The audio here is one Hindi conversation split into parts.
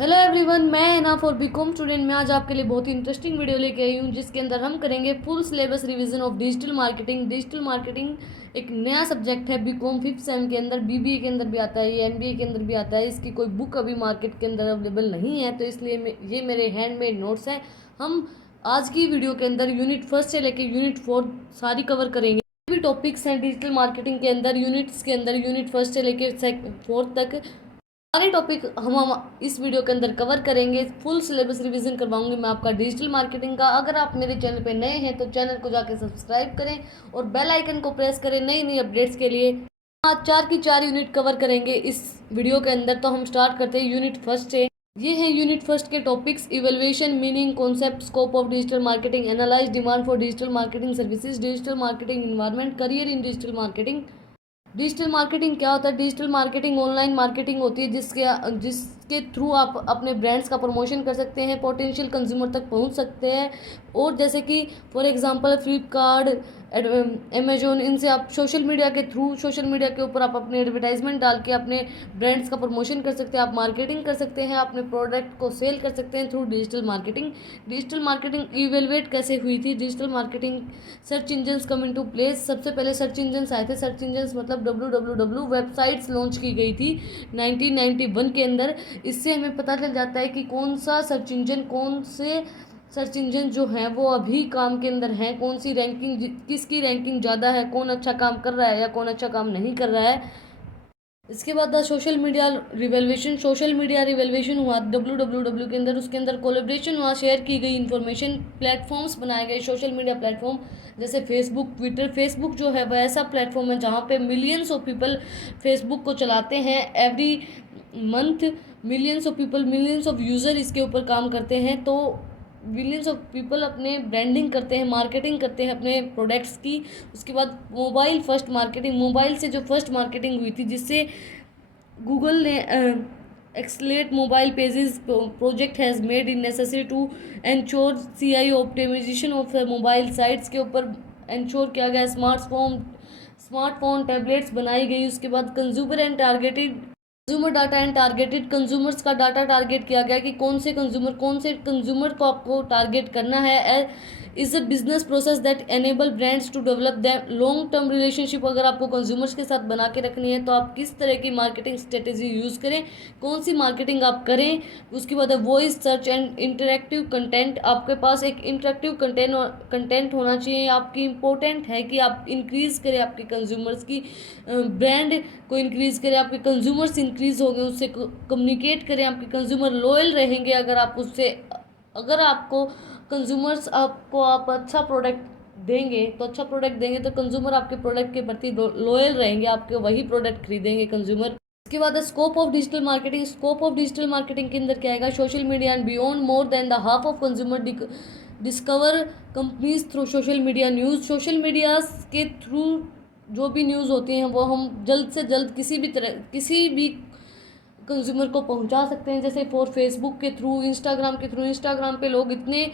हेलो एवरीवन, मैं एनाफ और बीकॉम स्टूडेंट में आज आपके लिए बहुत ही इंटरेस्टिंग वीडियो लेके आई हूँ जिसके अंदर हम करेंगे full syllabus revision of digital marketing. Digital marketing एक नया सब्जेक्ट है बीकॉम फिफ्थ सेम के अंदर, बीबीए के अंदर भी आता है, ये एमबीए के अंदर भी आता है। इसकी कोई बुक अभी मार्केट के अंदर अवेलेबल नहीं है, तो इसलिए ये मेरे हैंडमेड नोट्स हैं। हम आज की वीडियो के अंदर यूनिट फर्स्ट से लेकर यूनिट फोर्थ सारी कवर करेंगे। भी टॉपिक्स हैं डिजिटल मार्केटिंग के अंदर, यूनिट्स के अंदर यूनिट फर्स्ट से लेकर फोर्थ तक सारे टॉपिक हम इस वीडियो के अंदर कवर करेंगे। फुल सिलेबस रिवीजन करवाऊंगी मैं आपका डिजिटल मार्केटिंग का। अगर आप मेरे चैनल पे नए हैं तो चैनल को जाकर सब्सक्राइब करें और बेल आइकन को प्रेस करें नई नई अपडेट्स के लिए। आज 4 की 4 यूनिट कवर करेंगे इस वीडियो के अंदर। तो हम स्टार्ट करते हैं यूनिट फर्स्ट से। ये है यूनिट फर्स्ट के topics: evaluation, meaning, concept, scope of digital marketing, analyse demand for digital marketing services, digital marketing environment, career in digital marketing. Digital marketing क्या होता है? डिजिटल मार्केटिंग ऑनलाइन मार्केटिंग होती है जिसके थ्रू आप अपने ब्रांड्स का प्रमोशन कर सकते हैं, पोटेंशियल कंज्यूमर तक पहुंच सकते हैं। और जैसे कि फॉर एग्जांपल फ्लिपकार्ट, अमेजोन, इनसे आप सोशल मीडिया के थ्रू, सोशल मीडिया के ऊपर आप अपने एडवर्टाइजमेंट डाल के अपने ब्रांड्स का प्रमोशन कर सकते हैं, आप मार्केटिंग कर सकते हैं, अपने प्रोडक्ट को सेल कर सकते हैं through digital marketing. Digital marketing evaluate कैसे हुई थी? Digital marketing search engines come into place. सबसे पहले सर्च इंजन्स आए थे। सर्च इंजन्स मतलब www वेबसाइट्स लॉन्च की गई थी 1991 के अंदर। इससे हमें पता चल जाता है कि कौन सा सर्च इंजन, कौन से सर्च इंजन जो हैं वो अभी काम के अंदर हैं, कौन सी रैंकिंग, किसकी रैंकिंग ज़्यादा है, कौन अच्छा काम कर रहा है या कौन अच्छा काम नहीं कर रहा है। इसके बाद the social media revaluation. Social media revaluation हुआ www के अंदर, उसके अंदर कोलेब्रेशन हुआ, शेयर की गई इन्फॉर्मेशन, प्लेटफॉर्म्स बनाए गए सोशल मीडिया प्लेटफॉर्म जैसे फेसबुक, ट्विटर। फेसबुक जो है वह ऐसा प्लेटफॉर्म है जहाँ पे मिलियंस ऑफ पीपल फेसबुक को चलाते हैं। Every month millions of people, millions of user इसके ऊपर काम करते हैं। तो मिलियंस ऑफ पीपल अपने ब्रांडिंग करते हैं, मार्केटिंग करते हैं अपने प्रोडक्ट्स की। उसके बाद मोबाइल फर्स्ट मार्केटिंग, मोबाइल से जो फर्स्ट मार्केटिंग हुई थी जिससे गूगल ने accelerate mobile pages project has made in necessary to ensure CI optimization of mobile sites के ऊपर एंश्योर किया गया। स्मार्टफोन टैबलेट्स बनाई गई। उसके बाद consumer and targeted consumer data and targeted consumers का डाटा टारगेट किया गया कि कौन से कंज्यूमर को आपको टारगेट करना है। Is a business process that enable brands to develop them long term relationship. अगर आपको कंज्यूमर्स के साथ बना के रखनी है तो आप किस तरह की मार्केटिंग स्ट्रेटेजी यूज़ करें, कौन सी मार्केटिंग आप करें। उसके बाद voice search and interactive content. आपके पास एक इंटरेक्टिव कंटेंट होना चाहिए। आपकी इंपॉर्टेंट है कि आप इंक्रीज़ करें आपके कंज्यूमर्स की, ब्रांड को इंक्रीज़ करें, आपके कंज्यूमर्स इंक्रीज़ हो गए उससे कम्युनिकेट करें, आपके कंज्यूमर लॉयल रहेंगे अगर आप उससे, अगर आपको कंज्यूमर्स आपको आप अच्छा प्रोडक्ट देंगे तो कंज्यूमर आपके प्रोडक्ट के प्रति लॉयल रहेंगे, आपके वही प्रोडक्ट खरीदेंगे कंज्यूमर। इसके बाद scope of digital marketing. Scope of digital marketing के अंदर क्या आएगा? Social media and beyond more than the half of consumer discover companies through social media news. Social media के थ्रू जो भी न्यूज़ होती हैं वो हम जल्द से जल्द किसी भी कंज्यूमर को पहुंचा सकते हैं। जैसे फॉर फेसबुक के थ्रू, इंस्टाग्राम के थ्रू। इंस्टाग्राम पे लोग इतने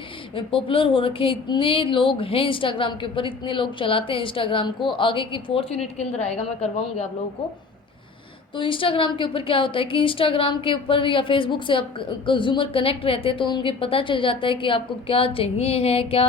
पॉपुलर हो रखे हैं, इतने लोग हैं इंस्टाग्राम के ऊपर, इतने लोग चलाते हैं इंस्टाग्राम को। आगे की फोर्थ यूनिट के अंदर आएगा, मैं करवाऊंगी आप लोगों को। तो इंस्टाग्राम के ऊपर क्या होता है कि इंस्टाग्राम के ऊपर या फेसबुक से आप कंज्यूमर कनेक्ट रहते हैं तो उनके पता चल जाता है कि आपको क्या चाहिए है, क्या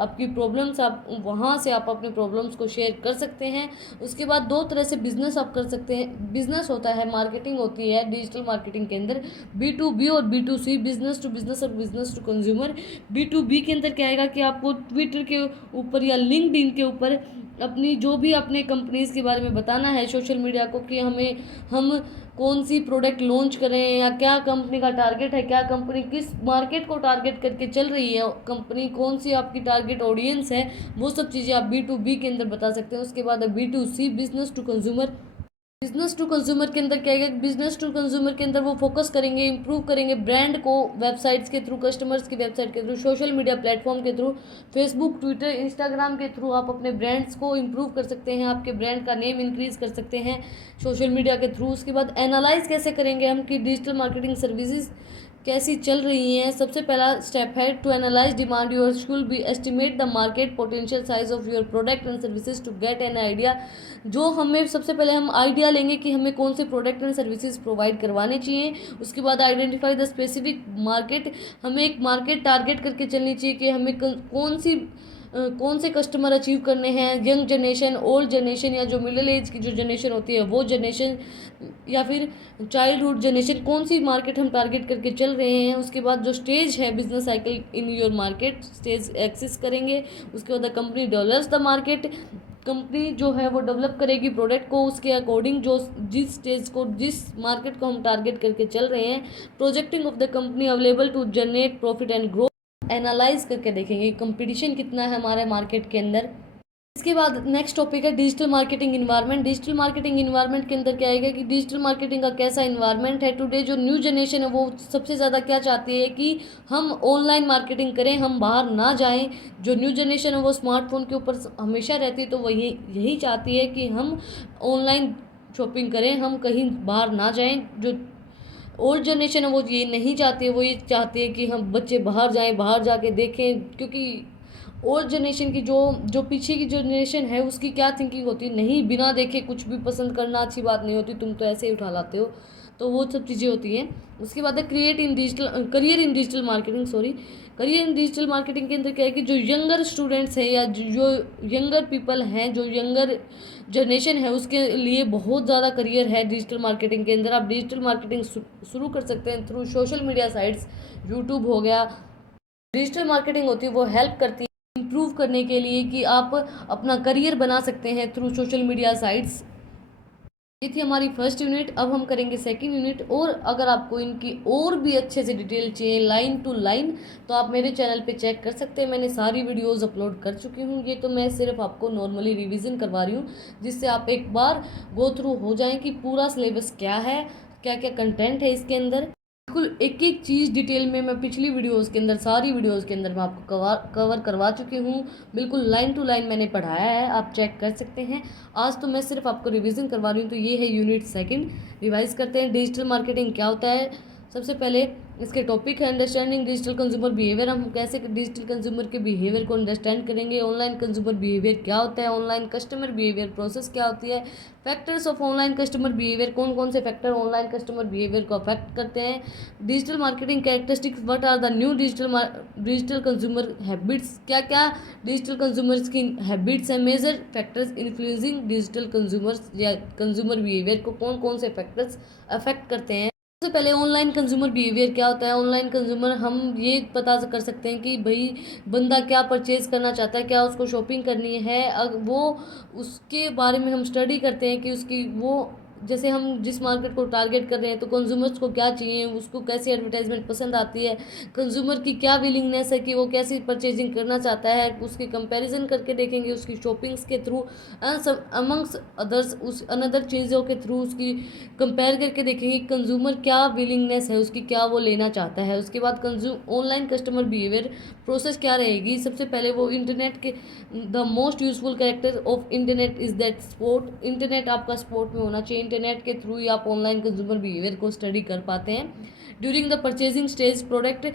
आपकी प्रॉब्लम्स, आप वहाँ से आप अपने प्रॉब्लम्स को शेयर कर सकते हैं। उसके बाद दो तरह से बिजनेस आप कर सकते हैं। बिजनेस होता है, मार्केटिंग होती है डिजिटल मार्केटिंग के अंदर B2B और B2C, बिजनेस टू बिजनेस और बिजनेस टू कंज्यूमर। B2B के अंदर क्या आएगा कि आपको ट्विटर के ऊपर या लिंक्डइन के ऊपर अपनी जो भी अपने कंपनीज़ के बारे में बताना है सोशल मीडिया को कि हम कौन सी प्रोडक्ट लॉन्च करें या क्या कंपनी का टारगेट है, क्या कंपनी किस मार्केट को टारगेट करके चल रही है, कंपनी कौन सी आपकी टारगेट ऑडियंस है, वो सब चीज़ें आप B2B के अंदर बता सकते हैं। उसके बाद B2C, business to consumer. Business to consumer के अंदर क्या है? बिजनेस टू कंज्यूमर के अंदर वो फोकस करेंगे, इंप्रूव करेंगे ब्रांड को वेबसाइट्स के थ्रू, कस्टमर्स की वेबसाइट के थ्रू, सोशल मीडिया प्लेटफॉर्म के थ्रू, फेसबुक, ट्विटर, इंस्टाग्राम के थ्रू आप अपने ब्रांड्स को इंप्रूव कर सकते हैं, आपके ब्रांड का नेम इंक्रीज कर सकते हैं सोशल मीडिया के थ्रू। उसके बाद एनालाइज कैसे करेंगे हम कि डिजिटल मार्केटिंग सर्विसेज कैसी चल रही हैं। सबसे पहला स्टेप है to analyse demand your should be estimate the market potential size of your product and services to get an idea. जो हमें सबसे पहले हम आइडिया लेंगे कि हमें कौन से प्रोडक्ट एंड सर्विसेज प्रोवाइड करवाने चाहिए। उसके बाद आइडेंटिफाई द स्पेसिफिक मार्केट, हमें एक मार्केट टारगेट करके चलनी चाहिए कि हमें कौन से कस्टमर अचीव करने हैं, यंग जनरेशन, ओल्ड जनरेशन, या जो मिडिल एज की जो जनरेशन होती है वो जनरेशन, या फिर चाइल्डहुड जनरेशन, कौन सी मार्केट हम टारगेट करके चल रहे हैं। उसके बाद जो स्टेज है business cycle in your market stage access करेंगे। उसके बाद company develops the market, company जो है वो डेवलप करेगी प्रोडक्ट को उसके अकॉर्डिंग जो जिस स्टेज को जिस मार्केट को हम टारगेट करके चल रहे हैं। Projecting of the company available to generate profit and growth, analyse करके देखेंगे कंपटीशन कितना है हमारे मार्केट के अंदर। इसके बाद नेक्स्ट टॉपिक है digital marketing environment. Digital marketing environment के अंदर क्या आएगा कि डिजिटल मार्केटिंग का कैसा इन्वायरमेंट है। टुडे जो न्यू जनरेशन है वो सबसे ज़्यादा क्या चाहती है कि हम ऑनलाइन मार्केटिंग करें, हम बाहर ना जाएं। जो न्यू जनरेशन है वो स्मार्टफोन के ऊपर हमेशा रहती है, तो वही यही चाहती है कि हम ऑनलाइन शॉपिंग करें, हम कहीं बाहर ना जाएं। जो ओल्ड जनरेशन है वो ये नहीं चाहती है, वो ये चाहती है कि हम बच्चे बाहर जाएं, बाहर जाके देखें। क्योंकि ओल्ड जनरेशन की जो पीछे की जनरेशन है उसकी क्या थिंकिंग होती है, नहीं बिना देखे कुछ भी पसंद करना अच्छी बात नहीं होती, तुम तो ऐसे ही उठा लाते हो, तो वो सब चीज़ें होती हैं। उसके बाद है career in digital marketing, career in digital marketing के अंदर क्या है कि जो यंगर स्टूडेंट्स हैं या जो यंगर पीपल हैं, जो यंगर जनरेशन है, उसके लिए बहुत ज़्यादा करियर है डिजिटल मार्केटिंग के अंदर। आप डिजिटल मार्केटिंग शुरू कर सकते हैं through social media sites, YouTube हो गया। डिजिटल मार्केटिंग होती है वो हेल्प करती है इम्प्रूव करने के लिए कि आप अपना करियर बना सकते हैं थ्रू सोशल मीडिया साइट्स। ये थी हमारी फर्स्ट यूनिट। अब हम करेंगे सेकंड यूनिट। और अगर आपको इनकी और भी अच्छे से डिटेल चाहिए लाइन टू लाइन, तो आप मेरे चैनल पे चेक कर सकते हैं, मैंने सारी वीडियोस अपलोड कर चुकी हूँ। ये तो मैं सिर्फ आपको नॉर्मली रिवीजन करवा रही हूँ, जिससे आप एक बार गो थ्रू हो जाएं कि पूरा सिलेबस क्या है, क्या क्या कंटेंट है इसके अंदर। बिल्कुल एक एक चीज़ डिटेल में मैं पिछली वीडियोस के अंदर, सारी वीडियोस के अंदर मैं आपको कवर करवा चुकी हूँ। बिल्कुल लाइन टू लाइन मैंने पढ़ाया है, आप चेक कर सकते हैं। आज तो मैं सिर्फ आपको रिवीजन करवा रही हूँ। तो ये है यूनिट सेकंड। रिवाइज करते हैं डिजिटल मार्केटिंग क्या होता है। सबसे पहले इसके टॉपिक है अंडरस्टैंडिंग डिजिटल कंज्यूमर बिहेवियर। हम कैसे डिजिटल कंज्यूमर के बिहेवियर को अंडरस्टैंड करेंगे। ऑनलाइन कंज्यूमर बिहेवियर क्या होता है, ऑनलाइन कस्टमर बिहेवियर प्रोसेस क्या होती है, factors of online customer behaviour, कौन कौन से फैक्टर ऑनलाइन कस्टमर बिहेवियर को अफेक्ट करते हैं। Digital marketing characteristics, what are the new digital consumer habits, क्या क्या डिजिटल कंज्यूमर्स की हैबिट्स हैं। Major factors influencing digital consumers या कंज्यूमर बिहेवियर को कौन कौन से फैक्टर्स अफेक्ट करते हैं। सबसे पहले ऑनलाइन कंज्यूमर बिहेवियर क्या होता है। ऑनलाइन कंज्यूमर हम ये पता कर सकते हैं कि भाई बंदा क्या परचेज़ करना चाहता है, क्या उसको शॉपिंग करनी है। वो उसके बारे में हम स्टडी करते हैं कि उसकी वो जैसे हम जिस मार्केट को टारगेट कर रहे हैं तो कंज्यूमर्स को क्या चाहिए, उसको कैसी एडवर्टाइजमेंट पसंद आती है, कंज्यूमर की क्या विलिंगनेस है कि वो कैसी परचेजिंग करना चाहता है, उसकी कंपैरिजन करके देखेंगे उसकी शॉपिंग्स के थ्रू, अमंग्स अदर्स उस अनदर चीज़ों के थ्रू उसकी कंपेयर करके देखेंगे कंज्यूमर क्या विलिंगनेस है उसकी, क्या वो लेना चाहता है। उसके बाद ऑनलाइन कस्टमर बिहेवियर प्रोसेस क्या रहेगी। सबसे पहले वो इंटरनेट के the most useful character of internet is that sport. Internet आपका स्पोर्ट में होना चाहिए, इंटरनेट के थ्रू ही आप ऑनलाइन कंज्यूमर बिहेवियर को स्टडी कर पाते हैं। During the purchasing stage product,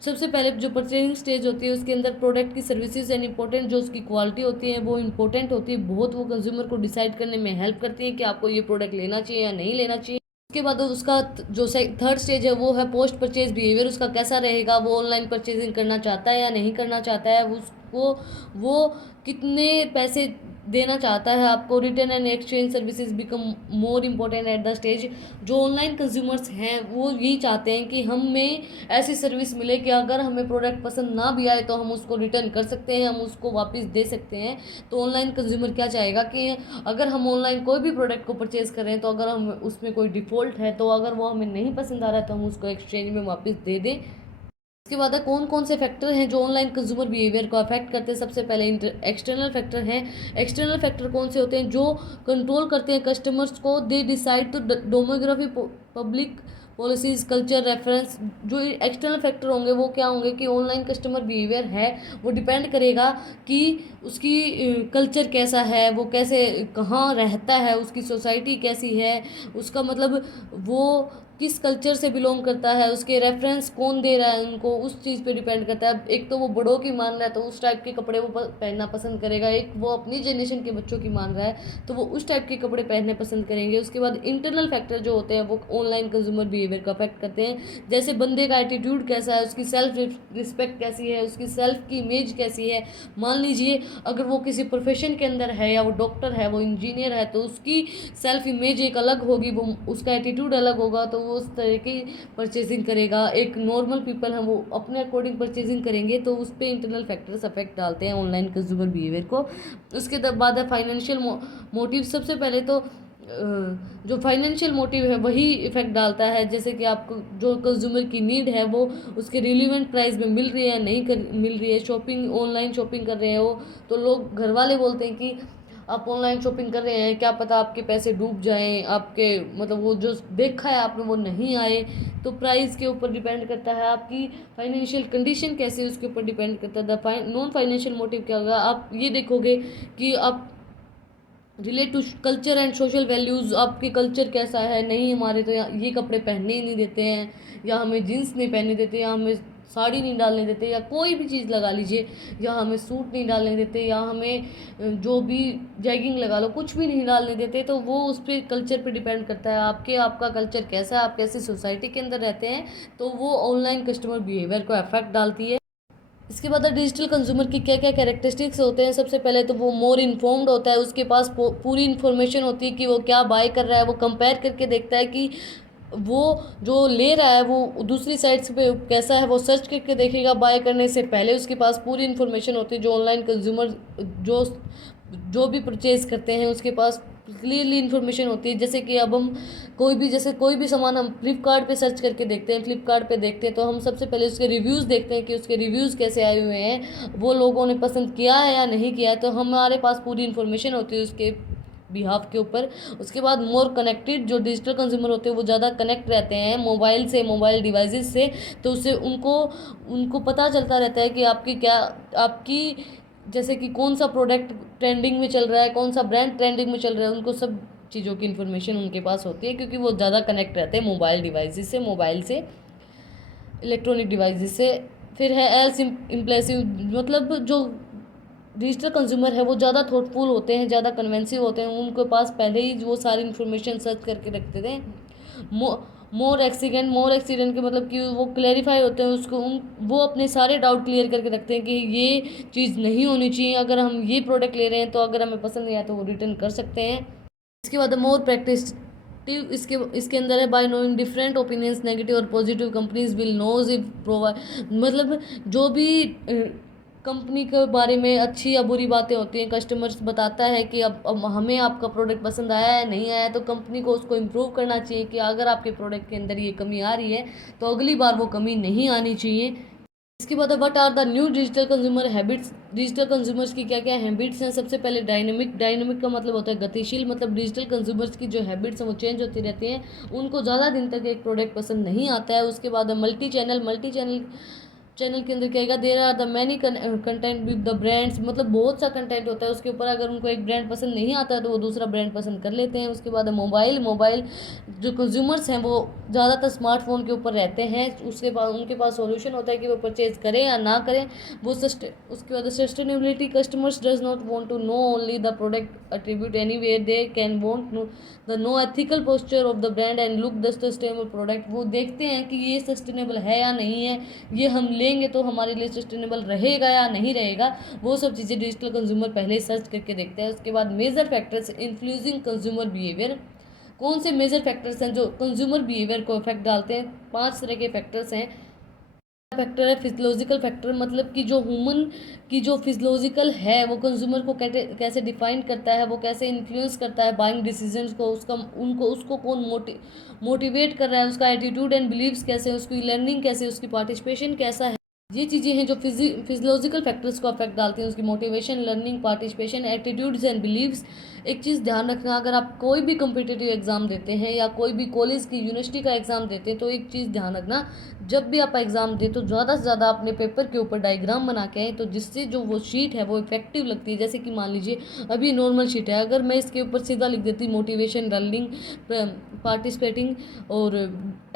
सबसे पहले जो परचेजिंग स्टेज होती है उसके अंदर प्रोडक्ट की सर्विसेज एंड इंपॉर्टेंट जो उसकी क्वालिटी होती है वो इंपॉर्टेंट होती है बहुत, वो कंज्यूमर को डिसाइड करने में हेल्प करती है कि आपको ये प्रोडक्ट लेना चाहिए या नहीं लेना चाहिए। उसके बाद उसका जो थर्ड स्टेज है वो है पोस्ट परचेज बिहेवियर, उसका कैसा रहेगा, वो ऑनलाइन परचेजिंग करना चाहता है या नहीं करना चाहता है, उसको वो कितने पैसे देना चाहता है आपको। Return and exchange services become more important at the stage. जो ऑनलाइन कंज्यूमर्स हैं वो यही चाहते हैं कि हमें ऐसी सर्विस मिले कि अगर हमें प्रोडक्ट पसंद ना भी आए तो हम उसको रिटर्न कर सकते हैं, हम उसको वापस दे सकते हैं। तो ऑनलाइन कंज्यूमर क्या चाहेगा कि अगर हम ऑनलाइन कोई भी प्रोडक्ट को परचेज़ करें तो अगर हम उसमें कोई डिफ़ॉल्ट है तो अगर वो हमें नहीं पसंद आ रहा है तो हम उसको एक्सचेंज में वापस दे दें। उसके बाद कौन कौन से फैक्टर हैं जो ऑनलाइन कंज्यूमर बिहेवियर को अफेक्ट करते हैं। सबसे पहले एक्सटर्नल फैक्टर हैं। एक्सटर्नल फैक्टर कौन से होते हैं जो कंट्रोल करते हैं कस्टमर्स को। They decide to demography, public policies, culture, reference. जो एक्सटर्नल फैक्टर होंगे वो क्या होंगे कि ऑनलाइन कस्टमर बिहेवियर है वो डिपेंड करेगा कि उसकी कल्चर कैसा है, वो कैसे कहाँ रहता है, उसकी सोसाइटी कैसी है, उसका मतलब वो किस कल्चर से बिलोंग करता है, उसके रेफरेंस कौन दे रहा है उनको, उस चीज़ पे डिपेंड करता है। एक तो वो बड़ों की मान रहा है तो उस टाइप के कपड़े वो पहनना पसंद करेगा, एक वो अपनी जनरेशन के बच्चों की मान रहा है तो वो उस टाइप के कपड़े पहनने पसंद करेंगे। उसके बाद इंटरनल फैक्टर जो होते हैं वो ऑनलाइन कंज्यूमर बिहेवियर को अफेक्ट करते हैं, जैसे बंदे का एटीट्यूड कैसा है, उसकी सेल्फ रिस्पेक्ट कैसी है, उसकी सेल्फ की इमेज कैसी है। मान लीजिए अगर वो किसी प्रोफेशन के अंदर है या वो डॉक्टर है, वो इंजीनियर है, तो उसकी सेल्फ इमेज एक अलग होगी, वो उसका एटीट्यूड अलग होगा, तो वो उस तरह की परचेजिंग करेगा। एक नॉर्मल पीपल है वो अपने अकॉर्डिंग परचेजिंग करेंगे, तो उस पर इंटरनल फैक्टर्स अफेक्ट डालते हैं ऑनलाइन कंज्यूमर बिहेवियर को। उसके बाद है फाइनेंशियल मोटिव। सबसे पहले तो जो फाइनेंशियल मोटिव है वही इफेक्ट डालता है, जैसे कि आपको जो कंज्यूमर की नीड है वो उसके रिलीवेंट प्राइस में मिल रही है नहीं मिल रही है। शॉपिंग, ऑनलाइन शॉपिंग कर रहे हो तो लोग, घर वाले बोलते हैं कि आप ऑनलाइन शॉपिंग कर रहे हैं, क्या पता आपके पैसे डूब जाएं, आपके मतलब वो जो देखा है आपने वो नहीं आए। तो प्राइस के ऊपर डिपेंड करता है, आपकी फाइनेंशियल कंडीशन कैसी है उसके ऊपर डिपेंड करता है। नॉन फाइनेंशियल मोटिव क्या होगा, आप ये देखोगे कि आप relate to culture and social values, आपके कल्चर कैसा है, नहीं हमारे तो ये कपड़े पहनने ही नहीं देते हैं, या हमें जीन्स नहीं पहनने देते, या हमें साड़ी नहीं डालने देते, या कोई भी चीज़ लगा लीजिए, या हमें सूट नहीं डालने देते, या हमें जो भी जैगिंग लगा लो कुछ भी नहीं डालने देते। तो वो उस पर कल्चर पे डिपेंड करता है आपका कल्चर कैसा है, आप कैसी सोसाइटी के अंदर रहते हैं, तो वो ऑनलाइन कस्टमर बिहेवियर को अफेक्ट डालती है। इसके बाद डिजिटल कंज्यूमर की क्या क्या कैरेक्टरिस्टिक्स होते हैं। सबसे पहले तो वो मोर इन्फॉर्म्ड होता है, उसके पास पूरी इन्फॉर्मेशन होती है कि वो क्या बाय कर रहा है, वो कंपेयर करके देखता है कि वो जो ले रहा है वो दूसरी साइट्स पे कैसा है, वो सर्च करके देखेगा बाय करने से पहले। उसके पास पूरी इन्फॉर्मेशन होती है। जो ऑनलाइन कंज्यूमर जो जो भी परचेज करते हैं उसके पास क्लियरली इन्फॉर्मेशन होती है। जैसे कि अब हम कोई भी सामान हम फ्लिपकार्ट पे सर्च करके देखते हैं, फ्लिपकार्ट पे देखते हैं तो हम सबसे पहले उसके रिव्यूज़ देखते हैं कि उसके रिव्यूज़ कैसे आए हुए हैं, वो लोगों ने पसंद किया है या नहीं किया है, तो हमारे पास पूरी इन्फॉर्मेशन होती है उसके बिहाफ के ऊपर। उसके बाद मोर कनेक्टेड, जो डिजिटल कंज्यूमर होते हैं वो ज़्यादा कनेक्ट रहते हैं मोबाइल से, मोबाइल डिवाइसेस से, तो उससे उनको पता चलता रहता है कि आपकी जैसे कि कौन सा प्रोडक्ट ट्रेंडिंग में चल रहा है, कौन सा ब्रांड ट्रेंडिंग में चल रहा है, उनको सब चीज़ों की इन्फॉर्मेशन उनके पास होती है क्योंकि वो ज़्यादा कनेक्ट रहते हैं मोबाइल डिवाइसेस से, मोबाइल से, इलेक्ट्रॉनिक डिवाइसेस से। फिर है एल्स इम्प्रेसिव, मतलब जो डिजिटल कंज्यूमर है वो ज़्यादा थॉटफुल होते हैं, ज़्यादा कन्वेंसिव होते हैं, उनके पास पहले ही वो सारी इन्फॉर्मेशन सर्च करके रखते थे। मोर एक्सीडेंट के मतलब कि वो क्लेरिफाई होते हैं, वो अपने सारे डाउट क्लियर करके रखते हैं कि ये चीज़ नहीं होनी चाहिए, अगर हम ये प्रोडक्ट ले रहे हैं तो अगर हमें पसंद नहीं आया तो वो रिटर्न कर सकते हैं। इसके बाद मोर प्रैक्टिस, इसके अंदर है by knowing different opinions negative और positive companies will knows if provide, मतलब जो भी कंपनी के बारे में अच्छी या बुरी बातें होती हैं, कस्टमर्स बताता है कि अब हमें आपका प्रोडक्ट पसंद आया है नहीं आया, तो कंपनी को उसको इम्प्रूव करना चाहिए कि अगर आपके प्रोडक्ट के अंदर ये कमी आ रही है तो अगली बार वो कमी नहीं आनी चाहिए। इसके बाद what are the new digital consumer habits, digital consumers की क्या क्या हैबिट्स हैं। सबसे पहले डायनेमिक का मतलब होता है गतिशील, मतलब डिजिटल कंज्यूमर्स की जो हैबिट्स हैं वो चेंज होती रहती हैं, उनको ज़्यादा दिन तक एक प्रोडक्ट पसंद नहीं आता है। उसके बाद मल्टी चैनल के अंदर क्या है, there are the many content with the brands, मतलब बहुत सा कंटेंट होता है उसके ऊपर, अगर उनको एक ब्रांड पसंद नहीं आता है तो वो दूसरा ब्रांड पसंद कर लेते हैं। उसके बाद मोबाइल जो कंज्यूमर्स हैं वो ज़्यादातर स्मार्टफोन के ऊपर रहते हैं, उनके पास सॉल्यूशन होता है कि वो परचेज करें या ना करें। उसके बाद sustainability, customers does not want to know only the product attribute anywhere, they can want know ethical posture of the brand and look the sustainable product, वो देखते हैं कि ये सस्टेनेबल है या नहीं है, ये हम लेंगे तो हमारे लिए सस्टेनेबल रहेगा या नहीं रहेगा, वो सब चीज़ें डिजिटल कंज्यूमर पहले सर्च करके देखते हैं। उसके बाद major factors influencing consumer behaviour, कौन से मेजर फैक्टर्स हैं जो कंज्यूमर बिहेवियर को इफेक्ट डालते हैं। 5 तरह के फैक्टर्स हैं। फैक्टर है फिजियोलॉजिकल फैक्टर, मतलब कि जो ह्यूमन की जो फिजियोलॉजिकल है वो कंज्यूमर को कैसे डिफाइन करता है, वो कैसे इन्फ्लुएंस करता है बाइंग डिसीजंस को, उसको कौन मोटिवेट कर रहा है, उसका एटीट्यूड एंड बिलीव्स कैसे, उसकी लर्निंग कैसे, उसकी पार्टिसिपेशन कैसा है। ये चीज़ें हैं जो फिजियोलॉजिकल फैक्टर्स को अफेक्ट डालती हैं, उसकी motivation, learning, participation, attitudes and beliefs. एक चीज़ ध्यान रखना, अगर आप कोई भी कम्पिटिटिव एग्ज़ाम देते हैं या कोई भी कॉलेज की यूनिवर्सिटी का एग्ज़ाम देते हैं, तो एक चीज़ ध्यान रखना, जब भी आप एग्ज़ाम दें तो ज़्यादा से ज़्यादा अपने पेपर के ऊपर डायग्राम बना के आएँ, तो जिससे जो वो शीट है वो इफेक्टिव लगती है। जैसे कि मान लीजिए अभी नॉर्मल शीट है, अगर मैं इसके ऊपर सीधा लिख देती मोटिवेशन, लर्निंग, पार्टिसिपेटिंग और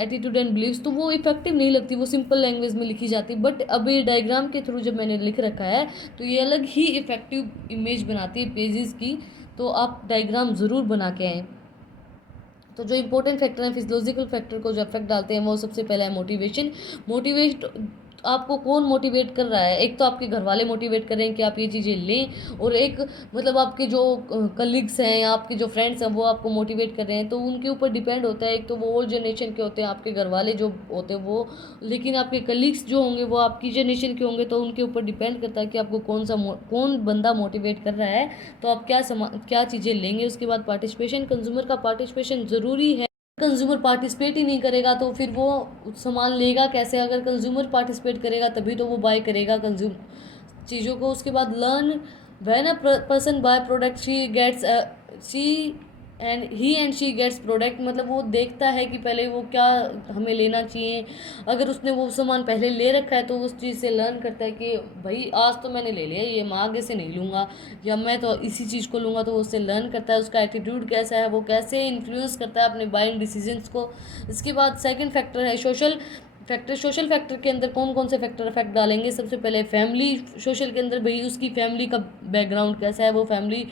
एटीट्यूड एंड बिलीव्स, तो वो इफेक्टिव नहीं लगती, वो सिंपल लैंग्वेज में लिखी जाती। बट अभी डायग्राम के थ्रू जब मैंने लिख रखा है तो ये अलग ही इफेक्टिव इमेज बनाती है पेजेस की। तो आप डायग्राम ज़रूर बना के आएँ। तो जो इंपॉर्टेंट फैक्टर हैं, फिजियोलॉजिकल फैक्टर को जो इफेक्ट डालते हैं, वो सबसे पहला है मोटिवेशन। मोटिवेट आपको कौन मोटिवेट कर रहा है? एक तो आपके घर वाले मोटिवेट कर रहे हैं कि आप ये चीज़ें लें, और एक मतलब आपके जो कलीग्स हैं या आपके जो फ्रेंड्स हैं वो आपको मोटिवेट कर रहे हैं, तो उनके ऊपर डिपेंड होता है। एक तो वो ओल्ड जनरेशन के होते हैं, आपके घर वाले जो होते हैं वो, लेकिन आपके कलीग्स जो होंगे वो आपकी जनरेशन के होंगे, तो उनके ऊपर डिपेंड करता है कि आपको कौन बंदा मोटिवेट कर रहा है, तो आप क्या चीज़ें लेंगे। उसके बाद पार्टिसिपेशन, कंज्यूमर का पार्टिसिपेशन ज़रूरी है। कंज्यूमर पार्टिसिपेट ही नहीं करेगा तो फिर वो सामान लेगा कैसे? अगर कंज्यूमर पार्टिसिपेट करेगा तभी तो वो बाय करेगा कंज्यूम चीज़ों को। उसके बाद learn, when a person buy product he and she gets product, मतलब वो देखता है कि पहले वो क्या हमें लेना चाहिए। अगर उसने वो सामान पहले ले रखा है तो उस चीज़ से लर्न करता है कि भाई आज तो मैंने ले लिया, ये मैं आगे से नहीं लूँगा, या मैं तो इसी चीज़ को लूँगा। तो वो उससे लर्न करता है, उसका एटीट्यूड कैसा है, वो कैसे इन्फ्लुएंस करता है अपने बाइंग डिसीजंस को। इसके बाद सेकंड फैक्टर है सोशल फैक्टर। सोशल फैक्टर के अंदर कौन कौन से फैक्टर इफेक्ट डालेंगे? सबसे पहले फैमिली। सोशल के अंदर भाई उसकी फैमिली का बैकग्राउंड कैसा है, वो फैमिली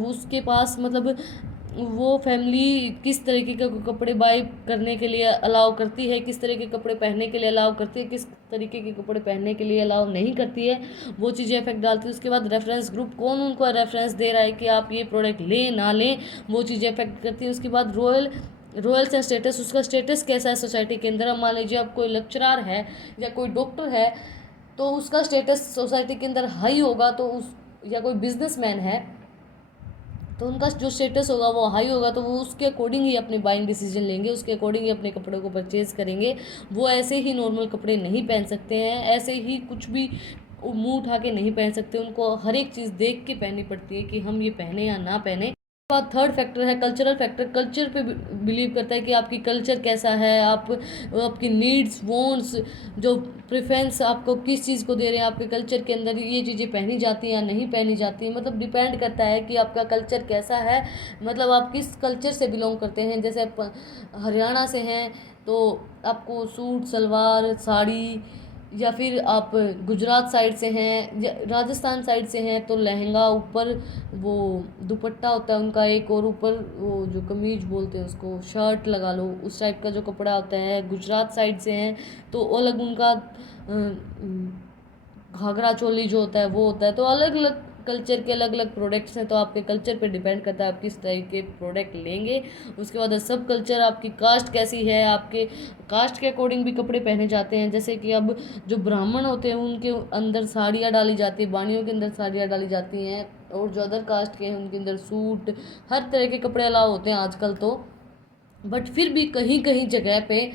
उसके पास मतलब वो फैमिली किस तरीके के कपड़े बाय करने के लिए अलाउ करती है, किस तरह के कपड़े पहनने के लिए अलाउ करती है, किस तरीके के कपड़े पहनने के लिए अलाउ नहीं करती है, वो चीज़ें इफेक्ट डालती है। उसके बाद रेफरेंस ग्रुप, कौन उनको रेफरेंस दे रहा है कि आप ये प्रोडक्ट लें ना लें, वो चीज़ें इफेक्ट करती है। उसके बाद रॉयल्स एंड स्टेटस, उसका स्टेटस कैसा है सोसाइटी के अंदर। अब मान लीजिए आप कोई लेक्चरार है या कोई डॉक्टर है तो उसका स्टेटस सोसाइटी के अंदर हाई होगा, तो उस या कोई बिजनेसमैन है तो उनका जो स्टेटस होगा वो हाई होगा, तो वो उसके अकॉर्डिंग ही अपने बाइंग डिसीजन लेंगे, उसके अकॉर्डिंग ही अपने कपड़ों को परचेज़ करेंगे। वो ऐसे ही नॉर्मल कपड़े नहीं पहन सकते हैं, ऐसे ही कुछ भी मुंह उठा के नहीं पहन सकते, उनको हर एक चीज़ देख के पहननी पड़ती है कि हम ये पहने या ना पहने। बाद थर्ड फैक्टर है कल्चरल फैक्टर। कल्चर पे बिलीव करता है कि आपकी कल्चर कैसा है, आपकी नीड्स वांट्स, जो प्रेफरेंस आपको किस चीज़ को दे रहे हैं, आपके कल्चर के अंदर ये चीज़ें पहनी जाती हैं या नहीं पहनी जाती हैं। मतलब डिपेंड करता है कि आपका कल्चर कैसा है, मतलब आप किस कल्चर से बिलोंग करते हैं। जैसे आप हरियाणा से हैं तो आपको सूट सलवार साड़ी, या फिर आप गुजरात साइड से हैं या राजस्थान साइड से हैं तो लहंगा, ऊपर वो दुपट्टा होता है उनका एक, और ऊपर वो जो कमीज बोलते हैं उसको शर्ट लगा लो, उस टाइप का जो कपड़ा होता है। गुजरात साइड से हैं तो अलग उनका घाघरा चोली जो होता है वो होता है। तो अलग अलग कल्चर के अलग अलग प्रोडक्ट्स हैं, तो आपके कल्चर पे डिपेंड करता है आप किस तरह के प्रोडक्ट लेंगे। उसके बाद सब कल्चर, आपकी कास्ट कैसी है, आपके कास्ट के अकॉर्डिंग भी कपड़े पहने जाते हैं। जैसे कि अब जो ब्राह्मण होते हैं उनके अंदर साड़ियाँ डाली जाती है, बानियों के अंदर साड़ियाँ डाली जाती हैं, और जो अदर कास्ट के हैं उनके अंदर सूट, हर तरह के कपड़े अलाउ होते हैं आजकल तो। बट फिर भी कहीं कहीं जगह पे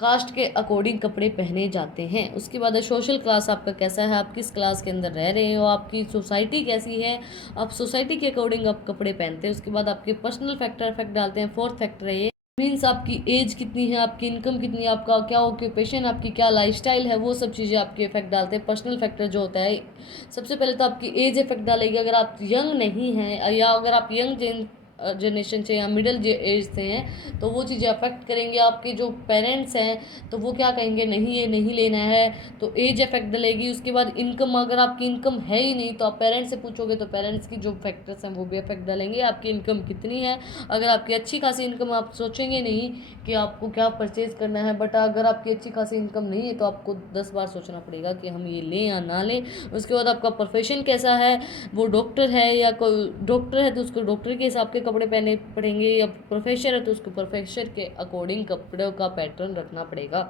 कास्ट के अकॉर्डिंग कपड़े पहने जाते हैं। उसके बाद सोशल क्लास आपका कैसा है, आप किस क्लास के अंदर रह रहे हो, आपकी सोसाइटी कैसी है, आप सोसाइटी के अकॉर्डिंग आप कपड़े पहनते हैं। उसके बाद आपके पर्सनल फैक्टर इफेक्ट डालते हैं। फोर्थ फैक्टर है ये मीन्स आपकी एज कितनी है, आपकी इनकम कितनी है, आपका क्या ऑक्यूपेशन, आपकी क्या लाइफस्टाइल है, वो सब चीज़ें आपके इफेक्ट डालते हैं। पर्सनल फैक्टर जो होता है, सबसे पहले तो आपकी एज इफेक्ट डालेगी। अगर आप यंग नहीं हैं या अगर आप यंग जनरेशन से या मिडिल एज से हैं तो वो चीज़ें अफेक्ट करेंगे। आपके जो पेरेंट्स हैं तो वो क्या कहेंगे, नहीं ये नहीं लेना है, तो एज इफेक्ट डलेगी। उसके बाद इनकम, अगर आपकी इनकम है ही नहीं तो आप पेरेंट्स से पूछोगे तो पेरेंट्स की जो फैक्टर्स हैं वो भी इफेक्ट डालेंगे। आपकी इनकम कितनी है, अगर आपकी अच्छी खासी इनकम, आप सोचेंगे नहीं कि आपको क्या परचेज करना है, बट अगर आपकी अच्छी खासी इनकम नहीं है तो आपको 10 बार सोचना पड़ेगा कि हम ये लें या ना लें। उसके बाद आपका प्रोफेशन कैसा है, वो डॉक्टर है या कोई डॉक्टर है तो उसको डॉक्टर के हिसाब के कपड़े पहने पड़ेंगे, या प्रोफेसर है तो उसको प्रोफेसर के अकॉर्डिंग कपड़ों का पैटर्न रखना पड़ेगा।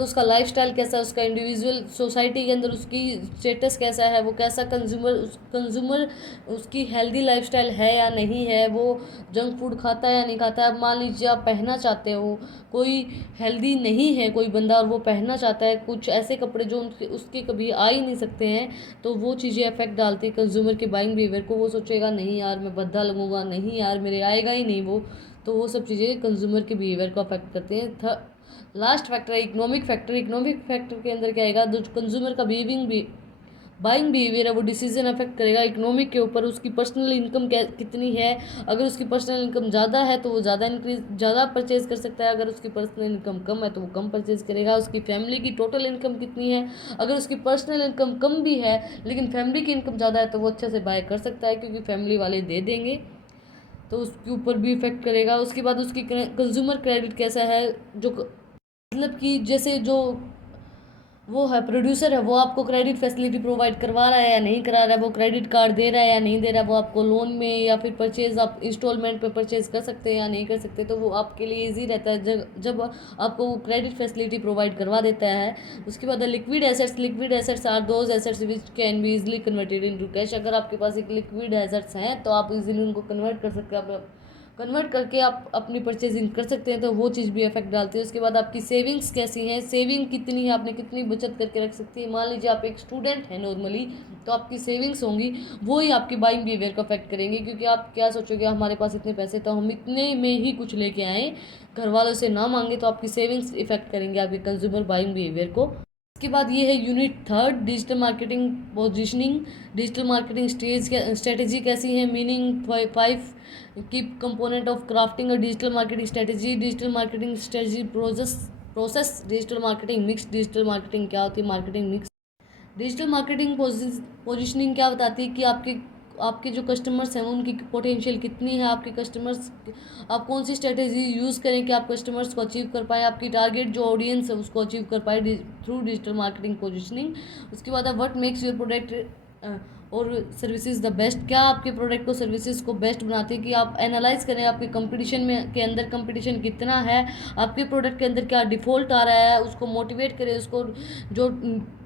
उसका लाइफस्टाइल कैसा है, उसका इंडिविजुअल सोसाइटी के अंदर उसकी स्टेटस कैसा है, वो कैसा कंज्यूमर उसकी हेल्दी लाइफस्टाइल है या नहीं है, वो जंक फूड खाता है या नहीं खाता है। अब मान लीजिए आप पहनना चाहते हो, कोई हेल्दी नहीं है कोई बंदा और वो पहनना चाहता है कुछ ऐसे कपड़े जो उसके कभी आ ही नहीं सकते हैं, तो वो चीज़ें अफेक्ट डालती है कंज्यूमर के बाइंग बिहेवियर को। वो सोचेगा नहीं यार मैं भद्दा लगूंगा, नहीं यार मेरे आएगा ही नहीं वो, तो वो सब चीज़ें कंज्यूमर के बिहेवियर को अफेक्ट करती हैं। लास्ट फैक्टर है इकोनॉमिक फैक्टर। इकोनॉमिक फैक्टर के अंदर क्या आएगा, जो कंज्यूमर का बाइंग बिहेवियर है वो डिसीजन अफेक्ट करेगा इकोनॉमिक के ऊपर। उसकी पर्सनल इनकम कितनी है, अगर उसकी पर्सनल इनकम ज़्यादा है तो वो ज़्यादा परचेज कर सकता है, अगर उसकी पर्सनल इनकम कम है तो वो कम परचेज करेगा। उसकी फैमिली की टोटल इनकम कितनी है, अगर उसकी पर्सनल इनकम कम भी है लेकिन फैमिली की इनकम ज़्यादा है तो वो अच्छे से बाय कर सकता है क्योंकि फैमिली वाले दे देंगे, तो उसके ऊपर भी इफेक्ट करेगा। उसके बाद उसकी कंज्यूमर क्रेडिट कैसा है, जो मतलब कि जैसे जो वो है प्रोड्यूसर है वो आपको क्रेडिट फैसिलिटी प्रोवाइड करवा रहा है या नहीं करा रहा है, वो क्रेडिट कार्ड दे रहा है या नहीं दे रहा है, वो आपको लोन में या फिर परचेज आप इंस्टॉलमेंट पे परचेज कर सकते हैं या नहीं कर सकते, तो वो आपके लिए इजी रहता है जब आपको वो क्रेडिट फैसिलिटी प्रोवाइड करवा देता है। उसके बाद liquid assets are those assets which can be easily converted into cash. अगर आपके पास एक लिक्विड एसेट्स हैं तो आप इजीली उनको कन्वर्ट कर सकते हैं, आप कन्वर्ट करके आप अपनी परचेजिंग कर सकते हैं, तो वो चीज़ भी इफेक्ट डालती है। उसके बाद आपकी सेविंग्स कैसी हैं, सेविंग कितनी है, आपने कितनी बचत करके रख सकती है। मान लीजिए आप एक स्टूडेंट हैं नॉर्मली, तो आपकी सेविंग्स होंगी वो ही आपकी बाइंग बिहेवियर को अफेक्ट करेंगे, क्योंकि आप क्या सोचोगे हमारे पास इतने पैसे तो हम इतने में ही कुछ लेके आएँ, घर वालों से ना मांगे, तो आपकी सेविंग्स इफेक्ट करेंगे आपके कंज्यूमर बाइंग बिहेवियर को। इसके बाद ये है unit third, digital marketing positioning. Digital marketing strategy कैसी है, मीनिंग 5 की कंपोनेंट ऑफ क्राफ्टिंग और digital marketing strategy. Digital marketing strategy process digital marketing mix. Digital marketing क्या होती है, marketing mix. Digital marketing positioning क्या बताती है कि आपके आपके जो कस्टमर्स हैं उनकी पोटेंशियल कितनी है, आपके कस्टमर्स आप कौन सी स्ट्रेटेजी यूज़ करें कि आप कस्टमर्स को अचीव कर पाए, आपकी टारगेट जो ऑडियंस है उसको अचीव कर पाए थ्रू डिजिटल मार्केटिंग पोजीशनिंग। उसके बाद व्हाट मेक्स योर प्रोडक्ट और सर्विसेज द बेस्ट, क्या आपके प्रोडक्ट को सर्विसेज को बेस्ट बनाती है, कि आप एनालाइज करें आपके कंपटीशन में के अंदर कंपटीशन कितना है, आपके प्रोडक्ट के अंदर क्या डिफ़ॉल्ट आ रहा है, उसको मोटिवेट करें, उसको जो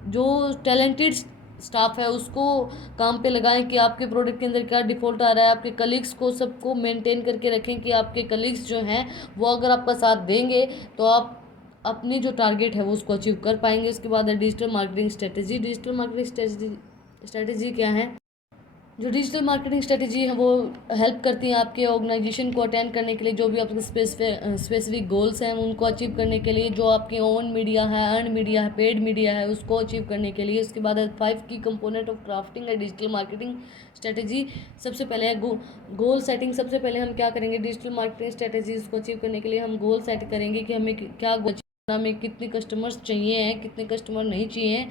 जो टैलेंटेड स्टाफ है उसको काम पे लगाएं कि आपके प्रोडक्ट के अंदर क्या डिफ़ॉल्ट आ रहा है। आपके कलीग्स को सबको मेंटेन करके रखें कि आपके कलीग्स जो हैं वो अगर आपका साथ देंगे तो आप अपनी जो टारगेट है वो उसको अचीव कर पाएंगे। उसके बाद है digital marketing strategy. Digital marketing strategy क्या है, जो डिजिटल मार्केटिंग स्ट्रेटेजी है वो हेल्प करती है आपके ऑर्गेनाइजेशन को अटेंड करने के लिए, जो भी आपके स्पेसिफिक गोल्स हैं उनको अचीव करने के लिए, जो आपके ओन मीडिया है, अर्न मीडिया है, पेड मीडिया है, उसको अचीव करने के लिए। उसके बाद 5 की कंपोनेंट ऑफ क्राफ्टिंग है डिजिटल मार्केटिंग स्ट्रेटेजी। सबसे पहले है गोल सेटिंग। सबसे पहले हम क्या करेंगे, डिजिटल मार्केटिंग स्ट्रेटेजीज को अचीव करने के लिए हम गोल सेट करेंगे कि हमें क्या गोल, हमें कितने कस्टमर्स चाहिए हैं, कितने कस्टमर नहीं चाहिए।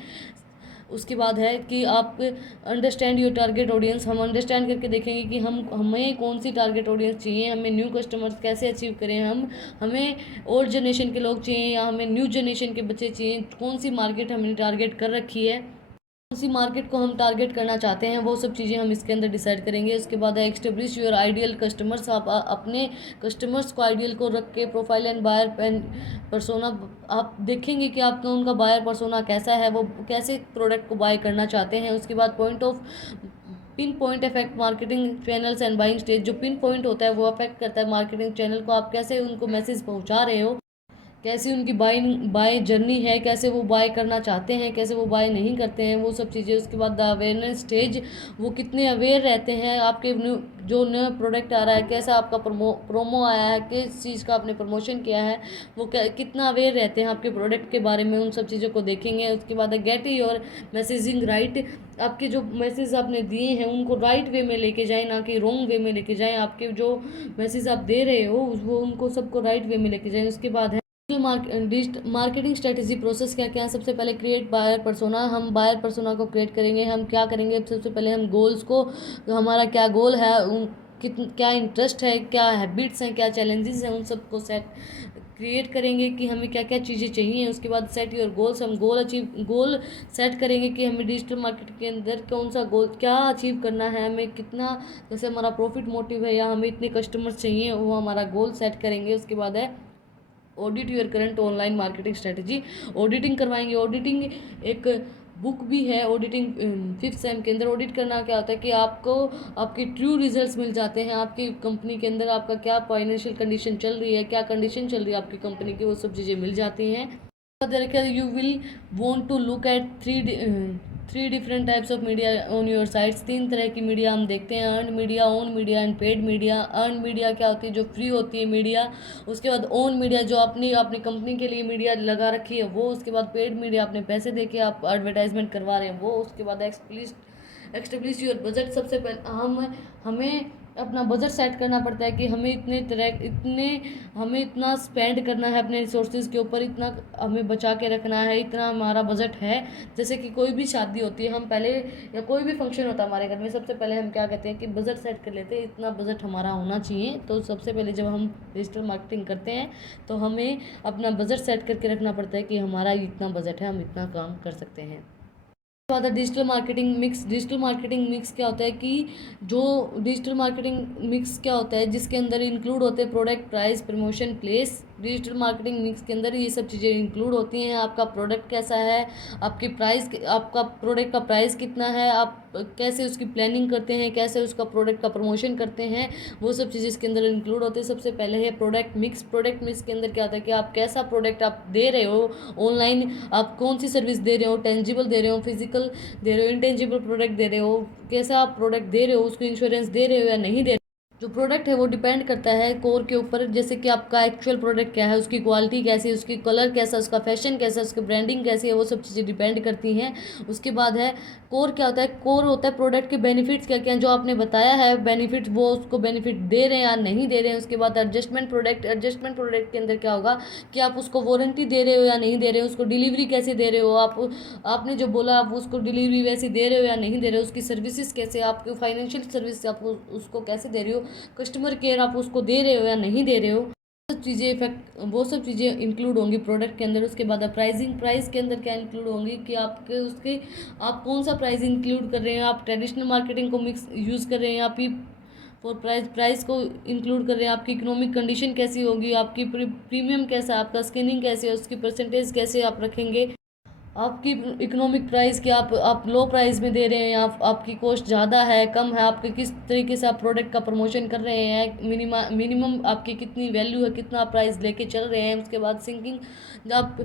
उसके बाद है कि आप अंडरस्टैंड योर टारगेट ऑडियंस। हम अंडरस्टैंड करके देखेंगे कि हमें कौन सी टारगेट ऑडियंस चाहिए, हमें न्यू कस्टमर्स कैसे अचीव करें, हमें ओल्ड जनरेशन के लोग चाहिए या हमें न्यू जनरेशन के बच्चे चाहिए, कौन सी मार्केट हमने टारगेट कर रखी है, उसी मार्केट को हम टारगेट करना चाहते हैं, वो सब चीज़ें हम इसके अंदर डिसाइड करेंगे। उसके बाद है एक्स्टेब्लिश योर आइडियल कस्टमर्स। आप अपने कस्टमर्स को आइडियल को रख के profile and buyer and persona आप देखेंगे कि आपका उनका बायर परसोना कैसा है, वो कैसे प्रोडक्ट को बाय करना चाहते हैं। उसके बाद pin point effect marketing channels and buying stage. जो पिन पॉइंट होता है वो अफेक्ट करता है मार्केटिंग चैनल को, आप कैसे उनको मैसेज पहुँचा रहे हो, कैसी उनकी बाय जर्नी है, कैसे वो बाय करना चाहते हैं, कैसे वो बाय नहीं करते हैं, वो सब चीज़ें। उसके बाद द अवेयरनेस स्टेज, वो कितने अवेयर रहते हैं आपके जो नया प्रोडक्ट आ रहा है, कैसा आपका प्रोमो आया है, किस चीज़ का आपने प्रमोशन किया है, वो कितना अवेयर रहते हैं आपके प्रोडक्ट के बारे में, उन सब चीज़ों को देखेंगे। उसके बाद गेट योर मैसेजिंग राइट। आपके जो मैसेज आपने दिए हैं उनको राइट वे में लेके जाएं, ना कि रॉन्ग वे में लेके जाएं। आपके जो मैसेज आप दे रहे हो वो उनको सबको राइट वे में लेके जाएं। उसके बाद है डिजिटल मार्केटिंग स्ट्रेटेजी प्रोसेस क्या क्या है। सबसे पहले क्रिएट बायर पर्सोना। हम बायर पर्सोना को क्रिएट करेंगे। हम क्या करेंगे, सबसे पहले हम गोल्स को, हमारा क्या गोल है, क्या इंटरेस्ट है, क्या हैबिट्स हैं, क्या चैलेंजेस हैं, उन सबको क्रिएट करेंगे कि हमें क्या क्या चीज़ें चाहिए। उसके बाद सेट योर गोल्स। हम गोल सेट करेंगे कि हमें डिजिटल मार्केट के अंदर कौन सा गोल क्या अचीव करना है, हमें कितना, जैसे हमारा प्रॉफिट मोटिव है या हमें इतने कस्टमर्स चाहिए, वो हमारा गोल सेट करेंगे। उसके बाद है audit your current online marketing strategy, auditing करवाएंगे। ऑडिटिंग एक बुक भी है ऑडिटिंग, 5th सेम के अंदर। ऑडिट करना क्या होता है कि आपको आपके ट्रू रिजल्ट्स मिल जाते हैं, आपकी कंपनी के अंदर आपका क्या फाइनेंशियल कंडीशन चल रही है, क्या कंडीशन चल रही है आपकी कंपनी की, वो सब चीज़ें मिल जाती हैं। You will want to look at three different types of media on your sites. 3 तरह की मीडिया हम देखते हैं, earn media, own media and paid media. Earn media क्या होती है, जो फ्री होती है मीडिया। उसके बाद ओन मीडिया, जो अपनी अपनी कंपनी के लिए मीडिया लगा रखी है वो। उसके बाद पेड मीडिया, अपने पैसे दे के आप एडवर्टाइजमेंट करवा रहे हैं वो। उसके बाद एक्सटेब्लिश योर बजट। सबसे पहले हमें अपना बजट सेट करना पड़ता है कि हमें इतना स्पेंड करना है अपने रिसोर्सेज के ऊपर, इतना हमें बचा के रखना है, इतना हमारा बजट है। जैसे कि कोई भी शादी होती है, हम पहले, या कोई भी फंक्शन होता है हमारे घर में, सबसे पहले हम क्या कहते हैं कि बजट सेट कर लेते हैं, इतना बजट हमारा होना चाहिए। तो सबसे पहले जब हम डिजिटल मार्केटिंग करते हैं तो हमें अपना बजट सेट करके रखना पड़ता है कि हमारा इतना बजट है, हम इतना काम कर सकते हैं। बाद digital marketing mix. Digital marketing mix क्या होता है कि जो डिजिटल मार्केटिंग मिक्स क्या होता है, जिसके अंदर इंक्लूड होते हैं product, price, promotion, place. Digital marketing mix के अंदर ये सब चीज़ें इंक्लूड होती हैं। आपका प्रोडक्ट कैसा है, आपकी प्राइस, आपका प्रोडक्ट का प्राइस कितना है, आप कैसे उसकी प्लानिंग करते हैं, कैसे उसका प्रोडक्ट का प्रमोशन करते हैं, वो सब चीज़ें इसके अंदर इंक्लूड होते हैं। सबसे पहले है प्रोडक्ट मिक्स। प्रोडक्ट मिक्स के अंदर क्या होता है कि आप कैसा प्रोडक्ट आप दे रहे हो ऑनलाइन, आप कौन सी सर्विस दे रहे हो, टेंजिबल दे रहे हो, फिजिकल दे रहे हो, इंटेंजिबल प्रोडक्ट दे रहे हो, कैसा आप प्रोडक्ट दे रहे हो, उसको इंश्योरेंस दे रहे हो या नहीं दे रहे हो। जो प्रोडक्ट है वो डिपेंड करता है कोर के ऊपर, जैसे कि आपका एक्चुअल प्रोडक्ट क्या है, उसकी क्वालिटी कैसी है, उसकी कलर कैसा, उसका फैशन कैसा, उसकी ब्रांडिंग कैसी है, वो सब चीज़ें डिपेंड करती हैं। उसके बाद है कोर। क्या होता है कोर, होता है प्रोडक्ट के बेनिफिट्स क्या क्या हैं, जो आपने बताया है बेनिफिट्स, वो उसको बेनिफिट दे रहे हैं या नहीं दे रहे हैं। उसके बाद एडजस्टमेंट प्रोडक्ट। एडजस्टमेंट प्रोडक्ट के अंदर क्या होगा कि आप उसको वारंटी दे रहे हो या नहीं दे रहे हो, उसको डिलीवरी कैसे दे रहे हो, आपने जो बोला आप उसको डिलीवरी वैसे दे रहे हो या नहीं दे रहे हो, उसकी सर्विसेज कैसे, आपकी फाइनेंशियल सर्विस आप उसको कैसे दे रहे हो, कस्टमर केयर आप उसको दे रहे हो या नहीं दे रहे हो। वो सब चीज़ें इंक्लूड होंगी प्रोडक्ट के अंदर। उसके बाद प्राइसिंग। प्राइस के अंदर क्या इंक्लूड होंगी कि आपके उसके आप कौन सा प्राइस इंक्लूड कर रहे हैं, आप ट्रेडिशनल मार्केटिंग को मिक्स यूज़ कर रहे हैं, आप फॉर प्राइस को इंक्लूड कर रहे हैं, आपकी इकोनॉमिक कंडीशन कैसी होगी, आपकी प्रीमियम कैसा, आपका स्कैनिंग कैसे है, उसकी परसेंटेज कैसे आप रखेंगे, आपकी इकोनॉमिक प्राइस की आप लो प्राइस में दे रहे हैं, आपकी कॉस्ट ज़्यादा है, कम है, आपके किस तरीके से आप प्रोडक्ट का प्रमोशन कर रहे हैं, मिनिमम आपकी कितनी वैल्यू है, कितना प्राइस लेके चल रहे हैं। उसके बाद सिंकिंग, आप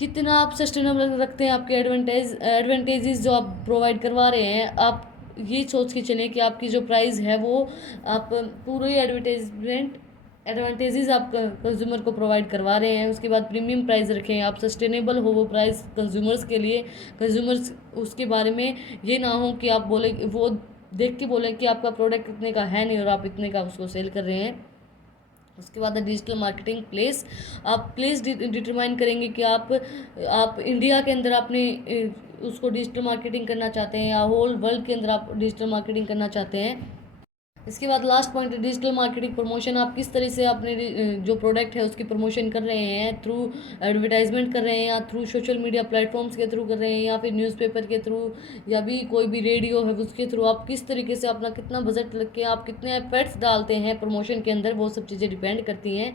कितना आप सस्टेनेबल रखते हैं, आपके एडवांटेजेस जो आप प्रोवाइड करवा रहे हैं। आप ये सोच के चलें कि आपकी जो प्राइस है वो आप पूरी एडवांटेजेस आप कंज्यूमर को प्रोवाइड करवा रहे हैं। उसके बाद प्रीमियम प्राइस रखें, आप सस्टेनेबल हो वो प्राइस कंज्यूमर्स के लिए। कंज्यूमर्स उसके बारे में ये ना हो कि आप बोले, वो देख के बोलें कि आपका प्रोडक्ट इतने का है नहीं और आप इतने का उसको सेल कर रहे हैं। उसके बाद डिजिटल मार्केटिंग प्लेस। आप प्लेस डिटरमाइन करेंगे कि आप इंडिया के अंदर आपने उसको डिजिटल मार्केटिंग करना चाहते हैं या होल वर्ल्ड के अंदर आप डिजिटल मार्केटिंग करना चाहते हैं। इसके बाद लास्ट पॉइंट है डिजिटल मार्केटिंग प्रमोशन। आप किस तरह से अपने जो प्रोडक्ट है उसकी प्रमोशन कर रहे हैं, थ्रू एडवर्टाइजमेंट कर रहे हैं या थ्रू सोशल मीडिया प्लेटफॉर्म्स के थ्रू कर रहे हैं या फिर न्यूज़पेपर के थ्रू या भी कोई भी रेडियो है उसके थ्रू। आप किस तरीके से अपना कितना बजट लग के आप कितने एफर्ट्स डालते हैं प्रमोशन के अंदर, वो सब चीज़ें डिपेंड करती हैं।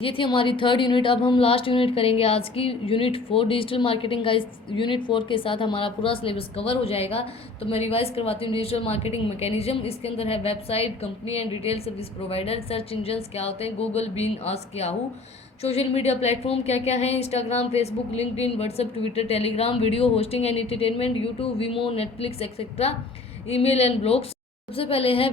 ये थी हमारी 3rd यूनिट। अब हम लास्ट यूनिट करेंगे आज की, यूनिट 4 डिजिटल मार्केटिंग का। इस यूनिट 4 के साथ हमारा पूरा सिलेबस कवर हो जाएगा। तो मैं रिवाइज करवाती हूँ। डिजिटल मार्केटिंग मैकेनिज्म, इसके अंदर है website, company and retail service provider, search engines क्या होते हैं, Google, Bing, Ask, Yahoo. Social media platform क्या क्या है, Instagram, Facebook, LinkedIn, WhatsApp, Twitter, Telegram, video hosting and entertainment, YouTube, Vimeo, Netflix etcetera, email and blogs. सबसे पहले है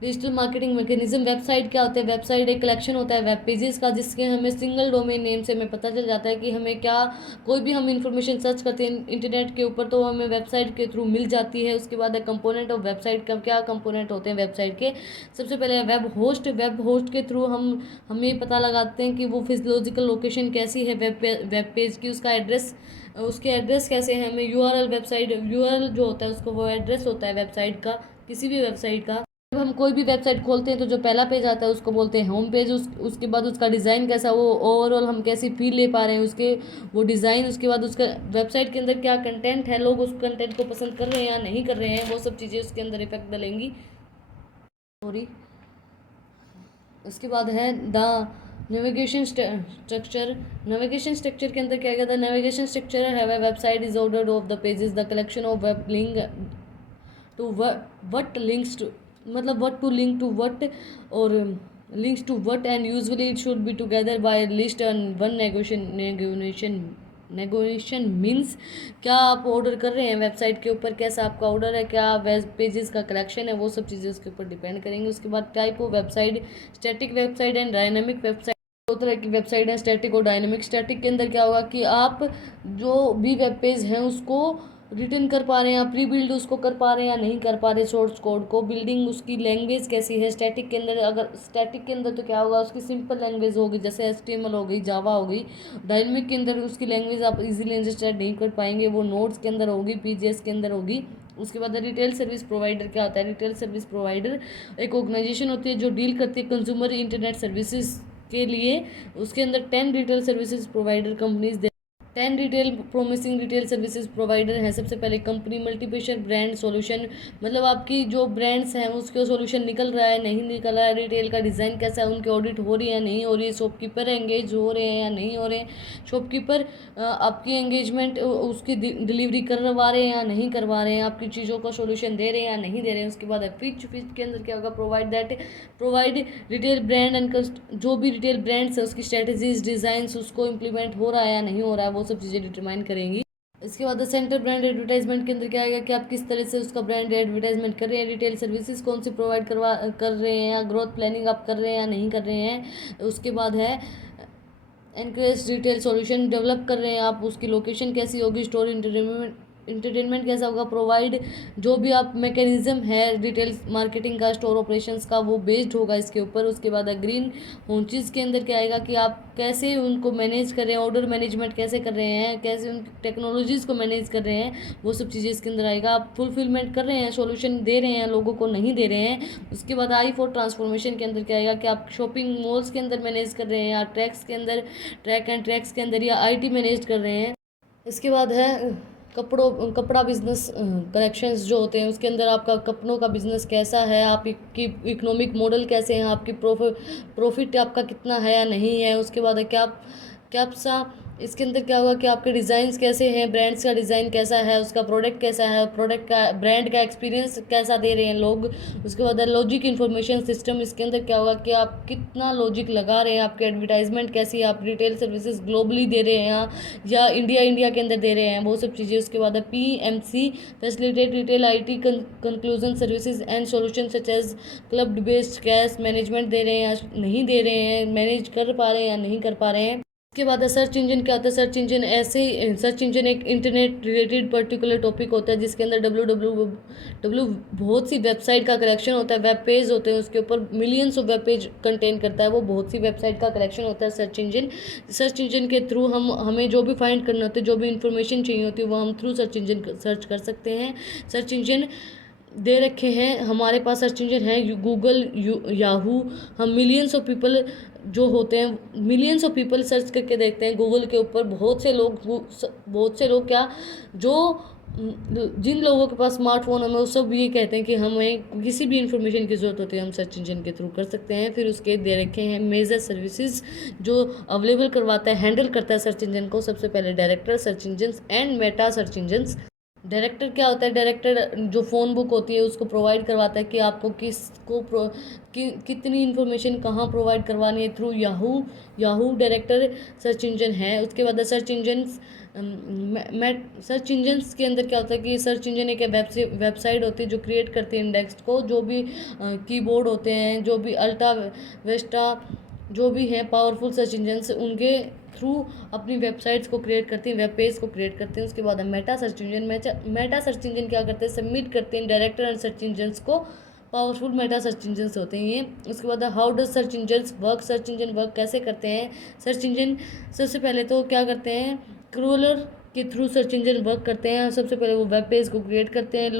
डिजिटल मार्केटिंग मैकेनिज्म। वेबसाइट क्या होता है, वेबसाइट एक कलेक्शन होता है वेब पेजेस का, जिसके हमें सिंगल डोमेन नेम से हमें पता चल जाता है कि हमें क्या, कोई भी हम इंफॉर्मेशन सर्च करते हैं इंटरनेट के ऊपर तो हमें वेबसाइट के थ्रू मिल जाती है। उसके बाद है कंपोनेंट ऑफ वेबसाइट का, क्या कंपोनेंट होते हैं वेबसाइट के। सबसे पहले है वेब होस्ट। वेब होस्ट के थ्रू हमें पता लगाते हैं कि वो फिजियोलॉजिकल लोकेशन कैसी है वेब पेज की, उसका एड्रेस, उसके एड्रेस कैसे हैं। हमें यूआरएल, वेबसाइट यूआरएल जो होता है उसको, वो एड्रेस होता है वेबसाइट का, किसी भी वेबसाइट का। जब हम कोई भी वेबसाइट खोलते हैं तो जो पहला पेज आता है उसको बोलते हैं होम पेज। उसके बाद उसका डिज़ाइन कैसा, वो ओवरऑल हम कैसी फील ले पा रहे हैं उसके, वो डिज़ाइन। उसके बाद उसका वेबसाइट के अंदर क्या कंटेंट है, लोग उस कंटेंट को पसंद कर रहे हैं या नहीं कर रहे हैं, वो सब चीज़ें उसके अंदर इफेक्ट डालेंगी। सॉरी। उसके बाद है द नेविगेशन स्ट्रक्चर के अंदर क्या कहता है, नेविगेशन स्ट्रक्चर है website is ordered of the pages the collection of web link to what links to, मतलब what to link to what और links to what and usually it should be together by list and one negotiation means क्या आप ऑर्डर कर रहे हैं वेबसाइट के ऊपर, कैसा आपका ऑर्डर है, क्या वेब पेजेस का कलेक्शन है, वो सब चीज़ें उसके ऊपर डिपेंड करेंगे। उसके बाद type of website, static website and dynamic website. दो तरह की वेबसाइट है, स्टैटिक और डायनामिक। स्टैटिक के अंदर क्या होगा कि आप जो भी वेब पेज हैं उसको रिटर्न कर पा रहे हैं, प्री बिल्ड उसको कर पा रहे हैं या नहीं कर पा रहे, सोर्स कोड को बिल्डिंग उसकी लैंग्वेज कैसी है स्टैटिक के अंदर। अगर स्टैटिक के अंदर तो क्या होगा, उसकी सिंपल लैंग्वेज होगी जैसे HTML हो गई, जावा हो गई। डायनामिक के अंदर उसकी लैंग्वेज आप इजीली अंडरस्टैंड नहीं कर पाएंगे, वो नोट्स के अंदर होगी, PGS के अंदर होगी। उसके बाद रिटेल सर्विस प्रोवाइडर क्या होता है, रिटेल सर्विस प्रोवाइडर एक ऑर्गेनाइजेशन होती है जो डील करती है कंज्यूमर इंटरनेट सर्विसेज के लिए। उसके अंदर 10 retail services provider companies 10 retail promising retail services provider हैं। सबसे पहले कंपनी मल्टीपेशर ब्रांड सॉल्यूशन, मतलब आपकी जो ब्रांड्स हैं उसके सॉल्यूशन निकल रहा है नहीं निकल रहा है, रिटेल का डिज़ाइन कैसा है, उनकी ऑडिट हो रही है नहीं हो रही है, शॉपकीपर एंगेज हो रहे हैं या नहीं हो रहे हैं, शॉपकीपर आपकी एंगेजमेंट उसकी डिलीवरी करवा रहे हैं या नहीं करवा रहे हैं, आपकी चीज़ों का सॉल्यूशन दे रहे हैं या नहीं दे रहे हैं। उसके बाद फिच के अंदर क्या होगा, प्रोवाइड रिटेल ब्रांड एंड जो भी रिटेल ब्रांड्स है उसकी स्ट्रेटजीज डिज़ाइंस उसको इम्प्लीमेंट हो रहा है या नहीं हो रहा है, वो सब चीज़ें डिटरमाइन करेंगी। इसके बाद सेंटर ब्रांड एडवर्टाइजमेंट के अंदर क्या आएगा कि आप किस तरह से उसका ब्रांड एडवर्टाइजमेंट कर रहे हैं, रिटेल सर्विसेज कौन सी प्रोवाइड कर रहे हैं, या ग्रोथ प्लानिंग आप कर रहे हैं या नहीं कर रहे हैं। उसके बाद है एनक्रेज रिटेल सॉल्यूशन डेवलप कर रहे हैं आप, उसकी लोकेशन कैसी होगी, स्टोर इंटरटेनमेंट कैसा होगा, प्रोवाइड जो भी आप मैकेनिज्म है रिटेल मार्केटिंग का, स्टोर ऑपरेशंस का, वो बेस्ड होगा इसके ऊपर। उसके बाद ग्रीन होंचीज के अंदर क्या आएगा कि आप कैसे उनको मैनेज कर रहे हैं, ऑर्डर मैनेजमेंट कैसे कर रहे हैं, कैसे उन टेक्नोलॉजीज़ को मैनेज कर रहे हैं, वो सब चीज़ें इसके अंदर आएगा। आप फुलफिलमेंट कर रहे हैं, सॉल्यूशन दे रहे हैं, लोगों को नहीं दे रहे हैं। उसके बाद आई फॉर ट्रांसफॉर्मेशन के अंदर क्या आएगा कि आप शॉपिंग मॉल्स के अंदर मैनेज कर रहे हैं, या ट्रैक्स के अंदर, ट्रैक एंड ट्रैक्स के अंदर, या IT मैनेज कर रहे हैं। इसके बाद है कपड़ा बिजनेस कलेक्शंस जो होते हैं उसके अंदर आपका कपड़ों का बिजनेस कैसा है, आपकी इकोनॉमिक मॉडल कैसे हैं, आपकी प्रॉफिट आपका कितना है या नहीं है। उसके बाद है क्या सा इसके अंदर क्या होगा कि आपके डिज़ाइंस कैसे हैं, ब्रांड्स का डिज़ाइन कैसा है, उसका प्रोडक्ट कैसा है, प्रोडक्ट का ब्रांड का एक्सपीरियंस कैसा दे रहे हैं लोग। उसके बाद लॉजिक इन्फॉर्मेशन सिस्टम, इसके अंदर क्या होगा कि आप कितना लॉजिक लगा रहे हैं, आपके एडवर्टाइजमेंट कैसी है, आप रिटेल सर्विसेज ग्लोबली दे रहे हैं या इंडिया के अंदर दे रहे हैं, वो सब चीज़ें। उसके बाद PMC facilitate retail IT conclusion services and solution such as club based cash management दे रहे हैं या नहीं दे रहे हैं, मैनेज कर पा रहे हैं या नहीं कर पा रहे हैं। उसके बाद सर्च इंजन क्या होता है, सर्च इंजन एक इंटरनेट रिलेटेड पर्टिकुलर टॉपिक होता है जिसके अंदर www बहुत सी वेबसाइट का कलेक्शन होता है, वेब पेज होते हैं, उसके ऊपर millions of web page contain करता है, वो बहुत सी वेबसाइट का कलेक्शन होता है सर्च इंजन के थ्रू हमें जो भी फाइंड करना होता है, जो भी इंफॉर्मेशन चाहिए होती है वो हम थ्रू सर्च इंजन सर्च कर सकते हैं। सर्च इंजन दे रखे हैं हमारे पास, सर्च इंजन है गूगल, याहू। हम मिलियंस ऑफ पीपल जो होते हैं, मिलियंस ऑफ पीपल सर्च करके देखते हैं गूगल के ऊपर। बहुत से लोग क्या जो जिन लोगों के पास स्मार्टफोन है वो सब ये कहते हैं कि हमें किसी भी इंफॉर्मेशन की ज़रूरत होती है हम सर्च इंजन के थ्रू कर सकते हैं। फिर उसके दे रखे हैं मेजर सर्विसेज जो अवेलेबल करवाता है, हैंडल करता है सर्च इंजन को। सबसे पहले director search engine and Meta search engine. Director क्या होता है, डायरेक्टर जो फ़ोन बुक होती है उसको प्रोवाइड करवाता है कि आपको कितनी इन्फॉर्मेशन कहाँ प्रोवाइड करवानी है through Yahoo director search engine है। उसके बाद सर्च इंजन्स के अंदर क्या होता है कि सर्च इंजन एक वेबसाइट होती है जो क्रिएट करती है इंडेक्स को, जो भी कीबोर्ड होते हैं, जो भी अल्टा वेस्टा जो भी हैं पावरफुल सर्च इंजन्स, उनके थ्रू अपनी वेबसाइट्स को क्रिएट करती हैं, वेब पेज को क्रिएट करते हैं। उसके बाद मेटा सर्च इंजन क्या करते हैं, सबमिट करते हैं डायरेक्टर एंड सर्च इंजन्स को, पावरफुल मेटा सर्च इंजन्स होते हैं ये। उसके बाद how does search engines work, search engine work कैसे करते हैं। सर्च इंजन सबसे पहले तो क्या करते हैं, क्रॉलर के थ्रू सर्च इंजन वर्क करते हैं। सबसे पहले वो वेब पेज को क्रिएट करते हैं,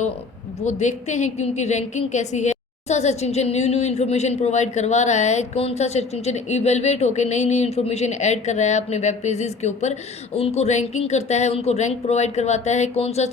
वो देखते हैं कि उनकी रैंकिंग कैसी है, सा search engine new information provide करवा रहा है, कौन सा सर्च इंजन इवेलुएट होकर नई इन्फॉर्मेशन ऐड कर रहा है अपने वेब पेजेस के ऊपर, उनको रैंकिंग करता है, उनको रैंक प्रोवाइड करवाता है। कौन सा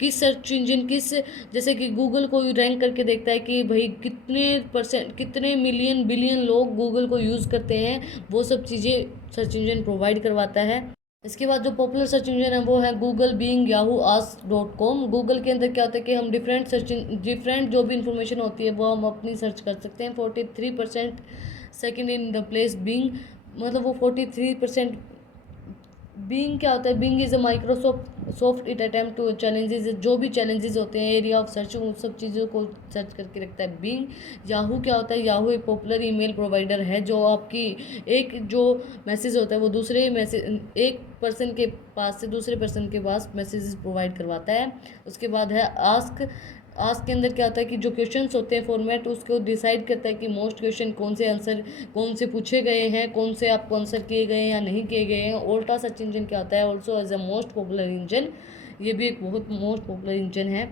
किस सर्च इंजन किस, जैसे कि गूगल को रैंक करके देखता है कि भाई कितने मिलियन बिलियन लोग गूगल को यूज़ करते हैं, वो सब चीज़ें सर्च इंजन प्रोवाइड करवाता है। इसके बाद जो पॉपुलर सर्च इंजन है वो है Google, being, Yahoo, ask.com। Google के अंदर क्या होता है कि हम डिफरेंट जो भी इंफॉर्मेशन होती है वो हम अपनी सर्च कर सकते हैं। 43% second in the place Bing, मतलब वो 43%। बीइंग क्या होता है, Bing is a Microsoft it attempt to challenges, जो भी चैलेंजेस होते हैं एरिया ऑफ सर्च उन सब चीज़ों को सर्च करके रखता है बीइंग। याहू क्या होता है, याहू एक पॉपुलर ईमेल प्रोवाइडर है जो आपकी एक जो मैसेज होता है वो दूसरे मैसेज एक पर्सन के पास से दूसरे पर्सन के पास मैसेजेस प्रोवाइड करवाता है। उसके बाद है आस्क। आस्क के अंदर क्या होता है कि जो क्वेश्चंस होते हैं फॉर्मेट उसको डिसाइड करता है कि मोस्ट क्वेश्चन कौन से पूछे गए हैं, कौन से आपको आंसर किए गए हैं या नहीं किए गए हैं। ओल्टा सर्च इंजन क्या होता है, also as a most popular engine, ये भी एक बहुत मोस्ट पॉपुलर इंजन है।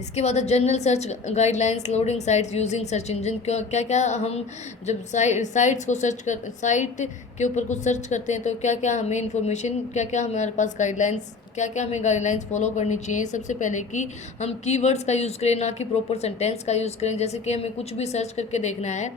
इसके बाद general search guidelines loading sites using search engine. क्यों क्या क्या हम जब साइट्स को साइट के ऊपर कुछ सर्च करते हैं तो क्या क्या हमें इन्फॉर्मेशन, क्या क्या हमारे पास गाइडलाइंस, क्या क्या हमें गाइडलाइंस फॉलो करनी चाहिए। सबसे पहले कि हम कीवर्ड्स का यूज़ करें, ना कि प्रॉपर सेंटेंस का यूज़ करें। जैसे कि हमें कुछ भी सर्च करके देखना है,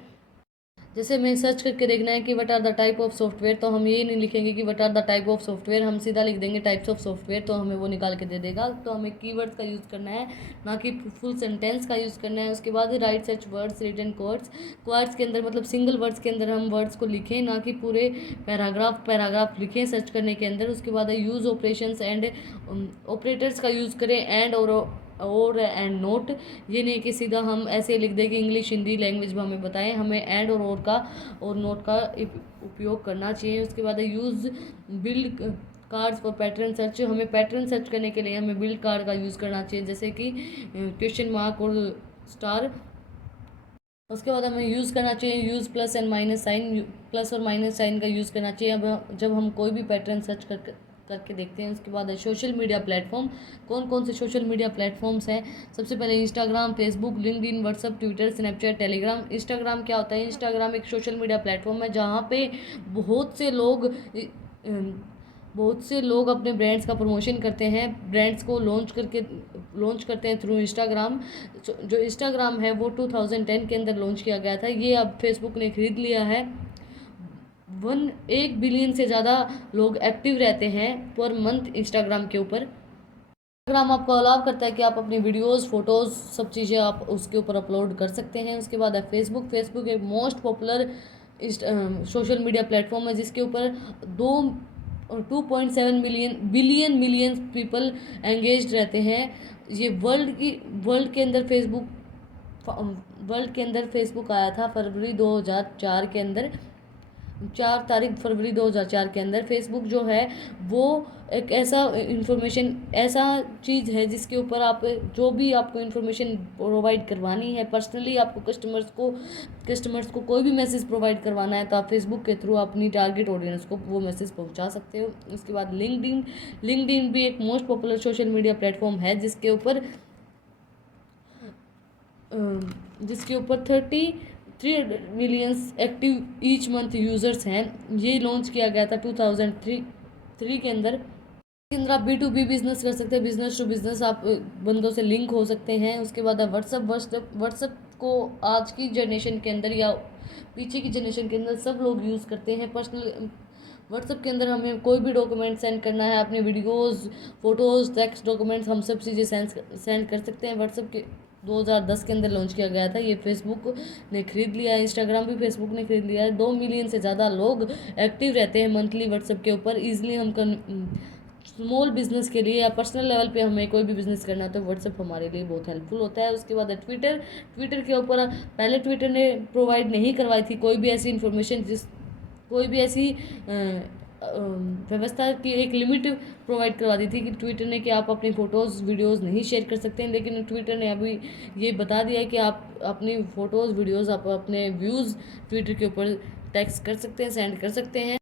जैसे हमें सर्च करके देखना है कि what are the type of software, तो हम ये नहीं लिखेंगे कि what are the type of software, हम सीधा लिख देंगे टाइप्स ऑफ सॉफ्टवेयर, तो हमें वो निकाल के दे देगा। तो हमें कीवर्ड्स का यूज़ करना है, ना कि फुल सेंटेंस का यूज़ करना है। उसके बाद राइट सर्च वर्ड्स रिटन क्वर्ड्स के अंदर, मतलब सिंगल वर्ड्स के अंदर हम वर्ड्स को लिखें, ना कि पूरे पैराग्राफ लिखें सर्च करने के अंदर। उसके बाद है यूज़ ऑपरेशंस एंड ऑपरेटर्स का यूज़ करें, एंड और एंड नोट। ये नहीं कि सीधा हम ऐसे लिख दें कि इंग्लिश हिंदी लैंग्वेज में हमें बताएं, हमें एंड और नोट का उपयोग करना चाहिए। उसके बाद use build cards for pattern search, हमें पैटर्न सर्च करने के लिए हमें बिल्ड कार्ड का यूज़ करना चाहिए, जैसे कि क्वेश्चन मार्क और स्टार। उसके बाद हमें यूज़ करना चाहिए यूज़ प्लस और माइनस साइन का यूज़ करना चाहिए अब जब हम कोई भी पैटर्न सर्च करके देखते हैं। उसके बाद है सोशल मीडिया प्लेटफॉर्म। कौन कौन से सोशल मीडिया प्लेटफॉर्म्स हैं, सबसे पहले Instagram, Facebook, LinkedIn, WhatsApp, Twitter, Snapchat, Telegram. Instagram क्या होता है, इंस्टाग्राम एक सोशल मीडिया प्लेटफॉर्म है जहाँ पे बहुत से लोग अपने ब्रांड्स का प्रमोशन करते हैं, ब्रांड्स को लॉन्च करते हैं थ्रू इंस्टाग्राम। जो इंस्टाग्राम है वो 2010 के अंदर लॉन्च किया गया था, ये अब फेसबुक ने खरीद लिया है। 1 बिलियन से ज़्यादा लोग एक्टिव रहते हैं पर मंथ इंस्टाग्राम के ऊपर। इंस्टाग्राम आपको अलाउ करता है कि आप अपनी वीडियोस, फोटोज़, सब चीज़ें आप उसके ऊपर अपलोड कर सकते हैं। उसके बाद है फेसबुक एक most popular social media platform है जिसके ऊपर 2.7 मिलियन पीपल एंगेज रहते हैं। ये वर्ल्ड के अंदर फेसबुक आया था फरवरी 2004 के अंदर, 4 तारीख फरवरी 2004 के अंदर। फेसबुक जो है वो एक ऐसा चीज़ है जिसके ऊपर आप जो भी आपको इन्फॉर्मेशन प्रोवाइड करवानी है, पर्सनली आपको कस्टमर्स को कोई भी मैसेज प्रोवाइड करवाना है तो आप फेसबुक के थ्रू अपनी टारगेट ऑडियंस को वो मैसेज पहुंचा सकते हो। उसके बाद लिंक्डइन भी एक most popular social media platform है जिसके ऊपर 3 millions active each month users हैं। ये लॉन्च किया गया था 2003 के अंदर। इसके अंदर आप B2B बिजनेस कर सकते हैं, बिजनेस टू बिजनेस आप बंदों से लिंक हो सकते हैं। उसके बाद आप व्हाट्सअप को आज की जनरेशन के अंदर या पीछे की जनरेशन के अंदर सब लोग यूज़ करते हैं। पर्सनल व्हाट्सअप के अंदर हमें कोई भी डॉक्यूमेंट सेंड करना है, अपने वीडियोज़, फोटोज़, टेक्स्ट डॉक्यूमेंट्स, हम सब चीज़ें सेंड कर सकते हैं। व्हाट्सअप के 2010 के अंदर लॉन्च किया गया था, ये फेसबुक ने खरीद लिया है। इंस्टाग्राम भी फेसबुक ने खरीद लिया है। 2 मिलियन से ज़्यादा लोग एक्टिव रहते हैं मंथली व्हाट्सअप के ऊपर। ईजिली हम स्मॉल बिजनेस के लिए या पर्सनल लेवल पे हमें कोई भी बिजनेस करना है तो व्हाट्सअप हमारे लिए बहुत हेल्पफुल होता है। उसके बाद ट्विटर के ऊपर पहले ट्विटर ने प्रोवाइड नहीं करवाई थी कोई भी ऐसी इन्फॉर्मेशन, कोई भी ऐसी व्यवस्था की एक लिमिट प्रोवाइड करवा दी थी कि ट्विटर ने कि आप अपनी फ़ोटोज़ वीडियोज़ नहीं शेयर कर सकते हैं। लेकिन ट्विटर ने अभी ये बता दिया है कि आप अपनी फ़ोटोज़ वीडियोज़ आप अपने व्यूज़ ट्विटर के ऊपर टैक्स कर सकते हैं, सेंड कर सकते हैं।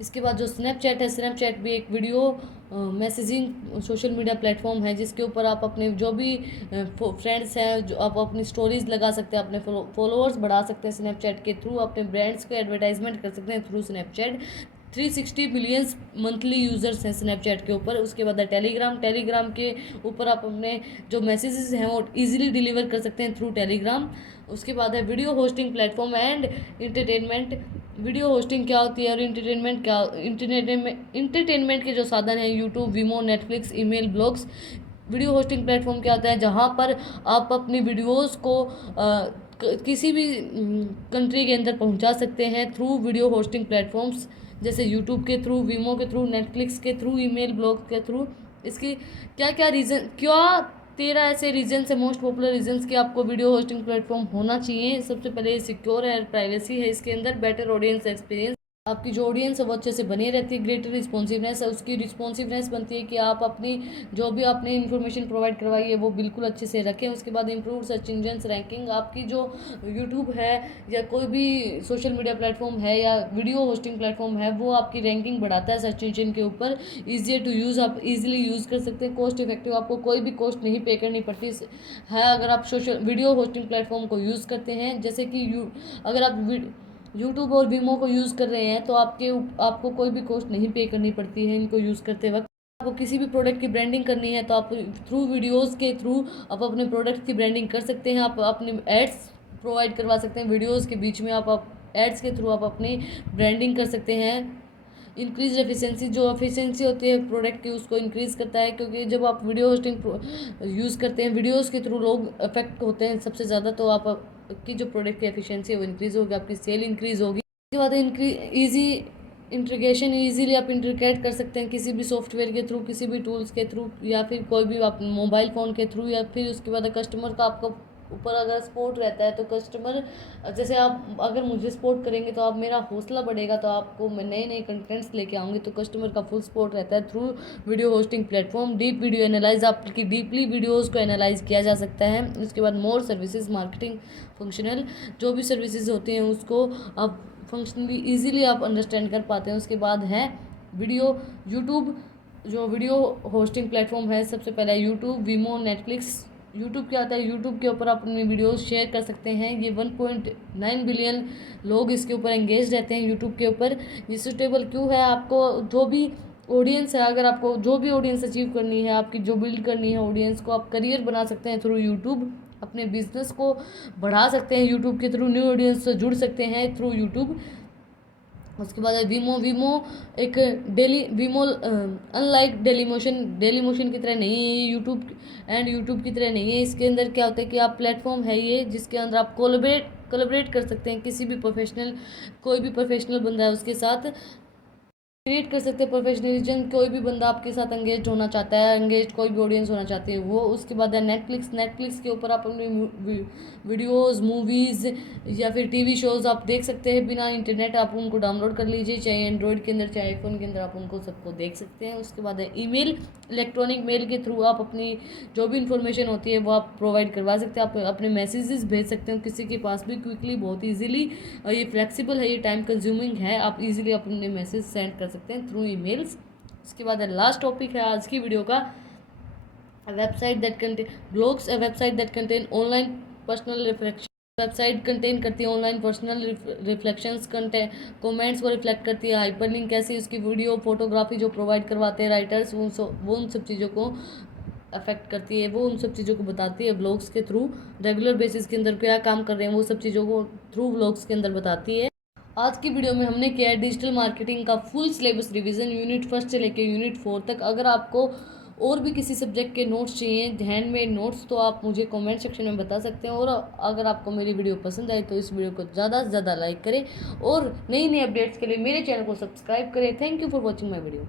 इसके बाद जो स्नैपचैट है, स्नैपचैट भी एक video messaging social media platform है, जिसके ऊपर आप अपने जो भी फ्रेंड्स हैं, जो आप अपनी स्टोरीज लगा सकते हैं, अपने फॉलोअर्स बढ़ा सकते हैं स्नैपचैट के थ्रू, अपने ब्रांड्स को एडवर्टाइजमेंट कर सकते हैं through Snapchat. 360 millions monthly users हैं स्नैपचैट के ऊपर। उसके बाद है टेलीग्राम। टेलीग्राम के ऊपर आप अपने जो मैसेजेस हैं वो इजीली डिलीवर कर सकते हैं थ्रू टेलीग्राम। उसके बाद है video hosting platform and entertainment. Video hosting क्या होती है और इंटरटेनमेंट क्या, इंटरटेनमेंट के जो साधन हैं YouTube, Vimeo, Netflix, email, blogs. Video hosting platform क्या होता है, जहाँ पर आप अपनी वीडियोस को किसी भी कंट्री के अंदर पहुंचा सकते हैं थ्रू वीडियो होस्टिंग प्लेटफॉर्म्स, जैसे यूट्यूब के थ्रू, वीमो के थ्रू, नेटफ्लिक्स के थ्रू, ईमेल, ब्लॉग के थ्रू। इसकी क्या क्या रीज़न, क्या 13 ऐसे रीजन्स है, मोस्ट पॉपुलर रीजन्स कि आपको वीडियो होस्टिंग प्लेटफॉर्म होना चाहिए। सबसे पहले सिक्योर है, प्राइवेसी है इसके अंदर, बेटर ऑडियंस एक्सपीरियंस, आपकी जो ऑडियंस है वो अच्छे से बनी रहती है, ग्रेटर रिस्पॉन्सिवनेस है। उसकी रिस्पॉन्सिवनेस बनती है कि आप अपनी जो भी आपने इन्फॉर्मेशन प्रोवाइड करवाई है वो बिल्कुल अच्छे से रखें। उसके बाद इंप्रूव सर्च इंजन रैंकिंग, आपकी जो यूट्यूब है या कोई भी सोशल मीडिया प्लेटफॉर्म है या वीडियो होस्टिंग प्लेटफॉर्म है, वो आपकी रैंकिंग बढ़ाता है सर्च इंजन के ऊपर। ईजियर टू यूज़, आप इजीली यूज़ कर सकते हैं, कॉस्ट इफेक्टिव, आपको कोई भी कॉस्ट नहीं पे करनी पड़ती है अगर आप सोशल वीडियो होस्टिंग प्लेटफॉर्म को यूज़ करते हैं। जैसे कि अगर आप यूट्यूब और वीमो को यूज़ कर रहे हैं तो आपको कोई भी कॉस्ट नहीं पे करनी पड़ती है इनको यूज़ करते वक्त। आपको किसी भी प्रोडक्ट की ब्रांडिंग करनी है तो आप थ्रू वीडियोस के थ्रू आप अपने प्रोडक्ट की ब्रांडिंग कर सकते हैं। आप अपने एड्स प्रोवाइड करवा सकते हैं वीडियोस के बीच में, आप एड्स के थ्रू आप अपनी ब्रांडिंग कर सकते हैं। इंक्रीज एफिशिएंसी, जो एफिशिएंसी होती है प्रोडक्ट की उसको इंक्रीज़ करता है, क्योंकि जब आप वीडियो होस्टिंग यूज़ करते हैं, वीडियोस के थ्रू लोग अफेक्ट होते हैं सबसे ज़्यादा, तो आप की जो प्रोडक्ट की एफिशिएंसी है वो इंक्रीज़ होगी, आपकी सेल इंक्रीज़ होगी। उसके बाद ईजी इंटीग्रेशन, ईजीली आप इंटीग्रेट कर सकते हैं किसी भी सॉफ्टवेयर के थ्रू, किसी भी टूल्स के थ्रू, या फिर कोई भी आप मोबाइल फ़ोन के थ्रू, या फिर उसके बाद कस्टमर का आपको ऊपर अगर सपोर्ट रहता है तो कस्टमर, जैसे आप अगर मुझे सपोर्ट करेंगे तो आप मेरा हौसला बढ़ेगा, तो आपको मैं नए नए कंटेंट्स लेके आऊँगी। तो कस्टमर का फुल सपोर्ट रहता है through video hosting platform. Deep video analyse, आपकी डीपली वीडियोज़ को एनालाइज किया जा सकता है। उसके बाद मोर सर्विसेज, मार्केटिंग फंक्शनल, जो भी सर्विसेज होती हैं उसको आप फंक्शनली ईजिली आप अंडरस्टैंड कर पाते हैं। उसके बाद है वीडियो यूट्यूब, जो वीडियो होस्टिंग प्लेटफॉर्म है, सबसे पहले यूट्यूब, वीमो, नेटफ्लिक्स। यूट्यूब क्या आता है, यूट्यूब के ऊपर आप अपनी वीडियोस शेयर कर सकते हैं। ये 1.9 बिलियन लोग इसके ऊपर एंगेज रहते हैं यूट्यूब के ऊपर। ये सुटेबल क्यों है, आपको जो भी ऑडियंस है, अगर आपको जो भी ऑडियंस अचीव करनी है, आपकी जो बिल्ड करनी है ऑडियंस को, आप करियर बना सकते हैं थ्रू यूट्यूब, अपने बिजनेस को बढ़ा सकते हैं यूट्यूब के थ्रू, न्यू ऑडियंस से जुड़ सकते हैं थ्रू यूट्यूब। उसके बाद है वीमो। वीमो एक वीमो अनलाइक डेली मोशन की तरह नहीं है ये, यूट्यूब की तरह नहीं है। इसके अंदर क्या होता है कि आप प्लेटफॉर्म है ये जिसके अंदर आप कोलैबोरेट कर सकते हैं किसी भी प्रोफेशनल, कोई भी प्रोफेशनल बंदा है उसके साथ क्रिएट कर सकते हैं प्रोफेशनलिज्म। कोई भी बंदा आपके साथ एंगेज होना चाहता है, एंगेज कोई भी ऑडियंस होना चाहती है वो। उसके बाद है नेटफ्लिक्स के ऊपर आप अपनी वीडियोस, मूवीज़ या फिर टीवी शोज़ आप देख सकते हैं बिना इंटरनेट। आप उनको डाउनलोड कर लीजिए, चाहे एंड्रॉयड के अंदर चाहे आईफोन के अंदर, आप उनको सबको देख सकते हैं। उसके बाद है ईमेल, इलेक्ट्रॉनिक मेल के थ्रू आप अपनी जो भी इंफॉर्मेशन होती है वो आप प्रोवाइड करवा सकते हैं। आप अपने मैसेजेस भेज सकते हो किसी के पास भी क्विकली, बहुत ईजिली। ये फ्लेक्सिबल है, ये टाइम कंज्यूमिंग है, आप ईजिली अपने मैसेज सेंड कर सकते हैं थ्रू ईमेल्स। उसके बाद लास्ट टॉपिक है आज की वीडियो का, website that contain blogs. Website that contain online personal reflection, website contain करती है ऑनलाइन पर्सनल रिफ्लेक्शंस, कमेंट्स को रिफ्लेक्ट करती है। हाइपरलिंक कैसी, उसकी वीडियो, फोटोग्राफी जो प्रोवाइड करवाते हैं राइटर्स, वो उन सब चीज़ों को अफेक्ट करती है, वो उन सब चीज़ों को बताती है ब्लॉग्स के थ्रू। रेगुलर बेसिस के अंदर क्या काम कर रहे हैं वो सब चीज़ों को थ्रू ब्लॉग्स के अंदर बताती है। आज की वीडियो में हमने किया है डिजिटल मार्केटिंग का फुल सिलेबस रिवीजन, यूनिट 1 से लेकर यूनिट 4 तक। अगर आपको और भी किसी सब्जेक्ट के नोट्स चाहिए, हैंडमेड नोट्स, तो आप मुझे कमेंट सेक्शन में बता सकते हैं। और अगर आपको मेरी वीडियो पसंद आई तो इस वीडियो को ज़्यादा से ज़्यादा लाइक करें और नई नई अपडेट्स के लिए मेरे चैनल को सब्सक्राइब करें। Thank you for watching my video.